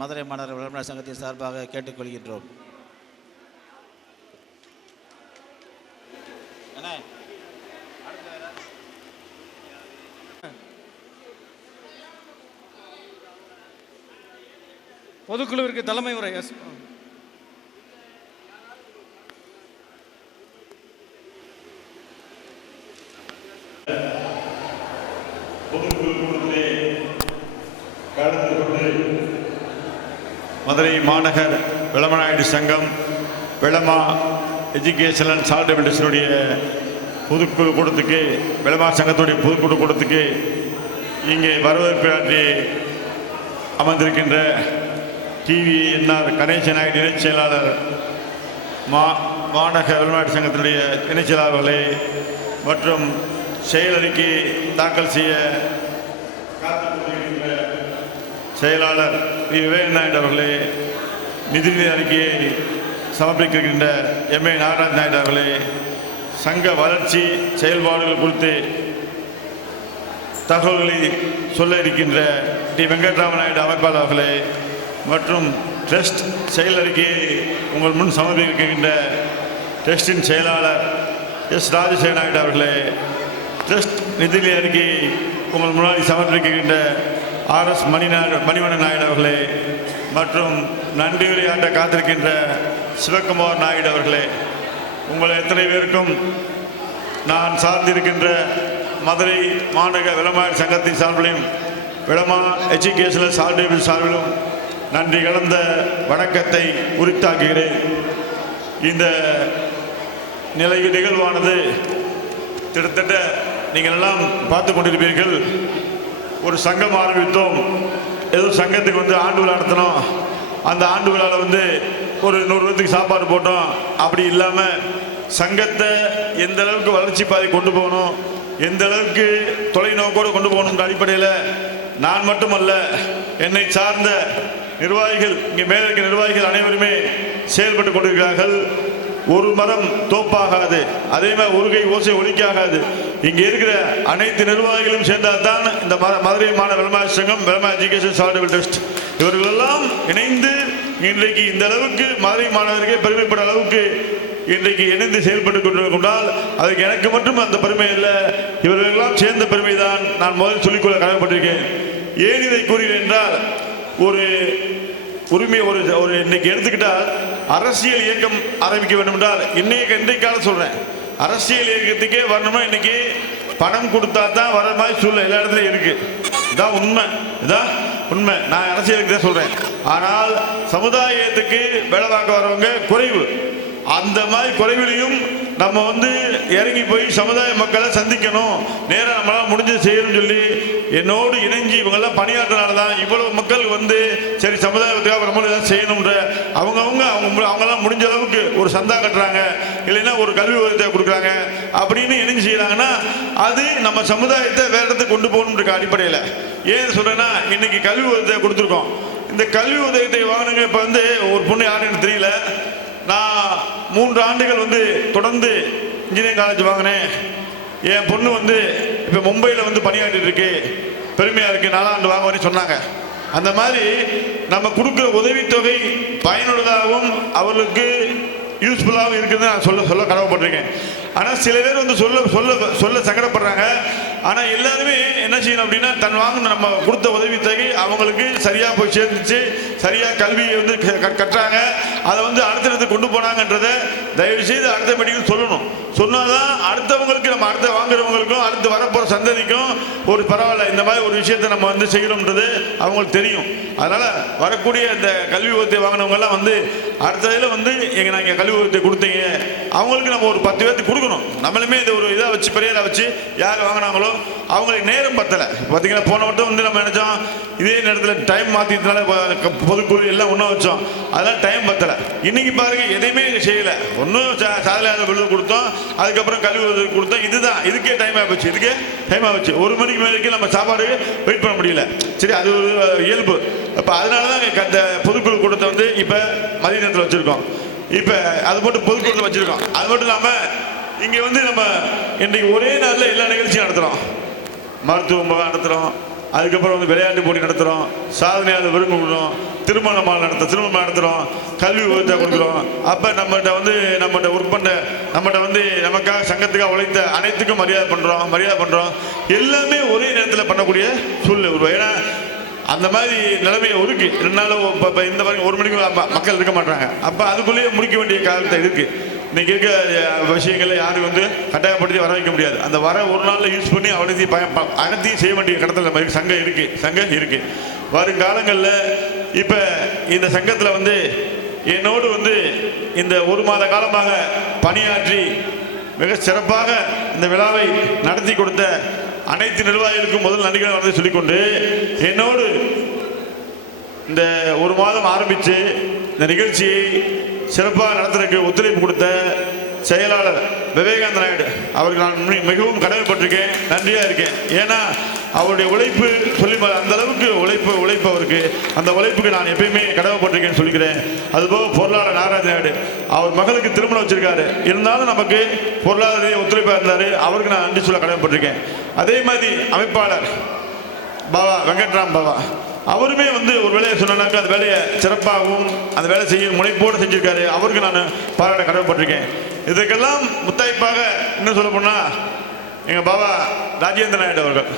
மதுரை மாநகர விளம்பர சங்கத்தின் சார்பாக கேட்டுக்கொள்கின்றோம். பொதுக்குழுவிற்கு தலைமை உரை. மதுரை மாநகர் விளமநாயுடு சங்கம் விளமா எஜுகேஷன் அண்ட் சால்டபிலிட்டிஸுடைய பொதுக்குழு கூட்டத்துக்கு, விளமா சங்கத்துடைய பொதுக்குழு கூட்டத்துக்கு இங்கே வரவேற்பு அமர்ந்திருக்கின்ற டிவிஎன்ஆர் கணேசன் நாயுடு இணைச் செயலாளர், மாநகர் விளமநாயுடு சங்கத்தினுடைய இணைச் செயலாளர்களே மற்றும் செயலறிக்கை தாக்கல் செய்ய செயலாளர் விவேக் நாயுடு அவர்களே, நிதிநிலை அறிக்கையை சமர்ப்பிக்கின்ற எம்ஏ நாகராஜ் நாயுடு அவர்களே, சங்க வளர்ச்சி செயல்பாடுகள் குறித்து தகவல்களை சொல்ல இருக்கின்ற டி வெங்கட்ராம நாயுடு அமைப்பாளர் அவர்களே மற்றும் ட்ரஸ்ட் செயலறிக்கையை உங்கள் முன் சமர்ப்பிக்கின்ற ட்ரஸ்டின் செயலாளர் எஸ் ராஜசேகர நாயுடு அவர்களே, ட்ரஸ்ட் நிதிநிலை அறிக்கையை உங்கள் முன்னாடி சமர்ப்பிக்கின்ற ஆர்எஸ் மணிவண்ணன் நாயுடு அவர்களே மற்றும் நன்றி உரையாற்ற காத்திருக்கின்ற சிவகுமார் நாயுடு அவர்களே, உங்கள் எத்தனை பேருக்கும் நான் சார்ந்திருக்கின்ற மதுரை மாநகர விளமநாயுடு சங்கத்தின் சார்பிலும் விளமா எஜுகேஷனல் சால்டபிள் சார்பிலும் நன்றி கலந்த வணக்கத்தை உரித்தாக்குகிறேன். இந்த நிகழ்வானது கிட்டத்தட்ட நீங்கள் எல்லாம் பார்த்து கொண்டிருப்பீர்கள். ஒரு சங்கம் ஆரம்பித்தோம், ஏதோ சங்கத்துக்கு ஆண்டு விழா நடத்தினோம், அந்த ஆண்டு விழாவில் ஒரு 100 பேருக்கு சாப்பாடு போட்டோம். அப்படி இல்லாமல் சங்கத்தை எந்த அளவுக்கு வளர்ச்சி பாதை கொண்டு போகணும், எந்த அளவுக்கு தொலைநோக்கோடு கொண்டு போகணுன்ற அடிப்படையில் நான் மட்டுமல்ல, என்னை சார்ந்த நிர்வாகிகள், இங்கே மேலே இருக்கிற நிர்வாகிகள் அனைவருமே செயல்பட்டு கொண்டிருக்கிறார்கள். ஒரு மரம் தோப்பாகாது, அதே மாதிரி ஒரு கை ஓசை ஒலிக்காகாது. இங்கே இருக்கிற அனைத்து நிர்வாகிகளும் சேர்ந்தால் தான் இந்த மதுரை மாநகர விளமநாயுடு சங்கம், விளமா எஜுகேஷன் சால்டபிள் ட்ரஸ்ட் இவர்களெல்லாம் இணைந்து இன்றைக்கு இந்த அளவுக்கு மதுரை மாநகருக்கே பெருமைப்பட அளவுக்கு இன்றைக்கு இணைந்து செயல்பட்டு கொண்டிருக்கின்றால் அதுக்கு எனக்கு மட்டும் அந்த பெருமை இல்லை, இவர்களெல்லாம் சேர்ந்த பெருமை தான் நான் முதலில் சொல்லிக்கொள்ள கடமைப்பட்டிருக்கேன். ஏன் இதை கூறுகிறேன் என்றால், ஒரு உரிமை ஒரு இன்னைக்கு எடுத்துக்கிட்டால் அரசியல் இயக்கம் ஆரம்பிக்க வேண்டும் என்றால் இன்றைக்கால சொல்றேன், அரசியல் இயக்கத்துக்கே வரணும்னா இன்னைக்கு பணம் கொடுத்தா தான் வர மாதிரி சூழ்நிலை எல்லா இடத்துலையும் இருக்கு. இதான் உண்மை, இதான் உண்மை. நான் அரசியலுக்கு தான் சொல்றேன். ஆனால் சமுதாயத்துக்கு வேலை பார்க்க வரவங்க குறைவு. அந்த மாதிரி குறைவிலையும் நம்ம இறங்கி போய் சமுதாய மக்களை சந்திக்கணும், நேராக நம்மளால் முடிஞ்சது செய்யணும்னு சொல்லி என்னோடு இணைஞ்சி இவங்கெல்லாம் பணியாற்றினால தான் இவ்வளவு மக்கள் சரி சமுதாயத்துக்காக நம்மளும் எதாவது செய்யணுன்ற அவங்கெல்லாம் முடிஞ்ச அளவுக்கு ஒரு சந்தா கட்டுறாங்க, இல்லைன்னா ஒரு கல்வி உதவியை கொடுக்குறாங்க அப்படின்னு இணைஞ்சு செய்கிறாங்கன்னா அது நம்ம சமுதாயத்தை வேற இடத்துக்கு கொண்டு போகணுன்ற அடிப்படையில். ஏன் சொல்கிறேன்னா, இன்னைக்கு கல்வி உதவியை கொடுத்துருக்கோம். இந்த கல்வி உதவியை வாங்கினுங்க. இப்போ ஒரு பொண்ணு யாருன்னு தெரியல, நான் 3 ஆண்டுகள் தொடர்ந்து இன்ஜினியரிங் காலேஜ் வாங்கினேன். என் பொண்ணு இப்போ மும்பையில் பணியாற்றிட்டு இருக்கு, பெருமையாக இருக்குது, 4 ஆண்டு வாங்க வரையும் சொன்னாங்க. அந்த மாதிரி நம்ம கொடுக்குற உதவித்தொகை பயனுள்ளதாகவும் அவர்களுக்கு யூஸ்ஃபுல்லாகவும் இருக்குதுன்னு நான் சொல்ல கடமைப்பட்டிருக்கேன். ஆனால் சில பேர் சொல்ல சங்கடப்படுறாங்க. ஆனால் எல்லாருமே என்ன செய்யணும் அப்படின்னா, தன் வாங்கின நம்ம கொடுத்த உதவித்தொகை அவங்களுக்கு சரியாக போய் சேர்ந்துச்சு, சரியாக கல்வியை கட்டுறாங்க, அதை அடுத்தடுத்து கொண்டு போனாங்கன்றதை தயவு செய்து அடுத்த மீட்டிங்கில் சொல்லணும். சொன்னாதான் அடுத்தவங்களுக்கு, நம்ம அடுத்த வாங்குறவங்களுக்கும் அடுத்து வரப்போகிற சந்ததிக்கும் ஒரு பரவாயில்ல, இந்த மாதிரி ஒரு விஷயத்தை நம்ம செய்கிறோம்ன்றது அவங்களுக்கு தெரியும். அதனால் வரக்கூடிய இந்த கல்வி உதவியை வாங்கினவங்கெல்லாம் அடுத்ததில் நான் இங்கே கல்வி உதவியை கொடுத்தீங்க, அவங்களுக்கு நம்ம ஒரு 10 பேருக்கு கொடுக்கணும். நம்மளுமே இந்த ஒரு இதாக வச்சு பெரியதாக வச்சு யார் வாங்கினாங்களோ அவங்களுக்கு நேரம் பத்தலை. பார்த்தீங்கன்னா போன வட்டம் நம்ம நினைச்சோம் இதே நேரத்தில் டைம் மாற்றினால பொதுக்குழு எல்லாம் ஒன்றா வச்சோம், அதெல்லாம் டைம் பத்தலை. இன்னைக்கு பாருங்க எதையுமே செய்யலை. ஒன்றும் சாதனை விழுது கொடுத்தோம், அதுக்கப்புறம் கல்வி உதவி கொடுத்தோம். இதுக்கே டைம் ஆகிப்போச்சு, இதுக்கே டைம் ஆகிப்போச்சு. 1 மணிக்கு மேலே நம்ம சாப்பாடு வெயிட் பண்ண முடியல. சரி, அது ஒரு இயல்பு. அப்போ அதனால தான் அந்த பொதுக்குழு கூட்டத்தை இப்போ மதிய நேரத்தில் வச்சுருக்கோம். இப்போ அது மட்டும் பொதுக்கூட்டத்தில் வச்சுருக்கோம். அது மட்டும் இல்லாமல் இங்கே நம்ம இன்றைக்கு ஒரே நாளில் எல்லா நிகழ்ச்சியும் நடத்துகிறோம். மருத்துவ நடத்துகிறோம், அதுக்கப்புறம் வந்து விளையாட்டு போட்டி நடத்துகிறோம், சாதனையாளர் விருது கொடுக்குறோம், திருமண மாலை நடத்துகிறோம், கல்வி உதவித்தொகை கொடுக்குறோம். அப்போ நம்மகிட்ட ஒர்க் பண்ண நம்மகிட்ட வந்து நமக்காக சங்கத்துக்காக உழைத்த அனைத்துக்கும் மரியாதை பண்ணுறோம். எல்லாமே ஒரே நேரத்தில் பண்ணக்கூடிய சூழ்நிலை உருவா. ஏன்னா அந்த மாதிரி நிலைமையை ஒருக்கு 2 நாள் இப்போ இந்த மாதிரி 1 மணிக்கு மக்கள் இருக்க மாட்டாங்க. அப்போ அதுக்குள்ளேயே முடிக்க வேண்டிய காலத்தை இருக்குது. இன்றைக்கி இருக்க விஷயங்களை யாரும் வந்து கட்டாயப்படுத்தி வர வைக்க முடியாது. அந்த வர ஒரு நாளில் யூஸ் பண்ணி அனைத்தையும் செய்ய வேண்டிய கடத்தில் நம்ம சங்கம் இருக்குது. வருங்காலங்களில் இப்போ இந்த சங்கத்தில் வந்து என்னோடு வந்து இந்த 1 மாத காலமாக பணியாற்றி மிக சிறப்பாக இந்த விழாவை நடத்தி கொடுத்த அனைத்து நிர்வாகிகளுக்கும் முதல் நன்றிகளை வந்து சொல்லிக்கொண்டு, என்னோடு இந்த 1 மாதம் ஆரம்பித்து இந்த நிகழ்ச்சியை சிறப்பாக நடத்துறதுக்கு ஒத்துழைப்பு கொடுத்த செயலாளர் விவேகானந்த நாயுடு அவருக்கு நான் மிகவும் கடமைப்பட்டிருக்கேன், நன்றியாக இருக்கேன். ஏன்னா அவருடைய உழைப்பு அந்த அளவுக்கு உழைப்பு அவருக்கு, அந்த உழைப்புக்கு நான் எப்பயுமே கடமைப்பட்டிருக்கேன்னு சொல்லிக்கிறேன். அதுபோக பொருளாளர் நாகராஜ நாயுடு அவர் மகளுக்கு திருமணம் வச்சிருக்காரு, இருந்தாலும் நமக்கு பொருளாதார ஒத்துழைப்பாக இருந்தார், அவருக்கு நான் நன்றி சொல்ல கடமைப்பட்டிருக்கேன். அதே மாதிரி அமைப்பாளர் பாபா வெங்கட்ராம் பாபா அவருமே வந்து ஒரு வேலையை சொன்னாக்கா அந்த வேலையை சிறப்பாகவும் அந்த வேலை செய்ய முனைப்போடு செஞ்சுருக்காரு, அவருக்கு நான் பாராட்ட கடமைப்பட்டிருக்கேன். இதுக்கெல்லாம் முத்தாய்ப்பாக இன்னும் சொல்ல போனால் எங்கள் பாபா ராஜேந்திர நாயுடு அவர்கள்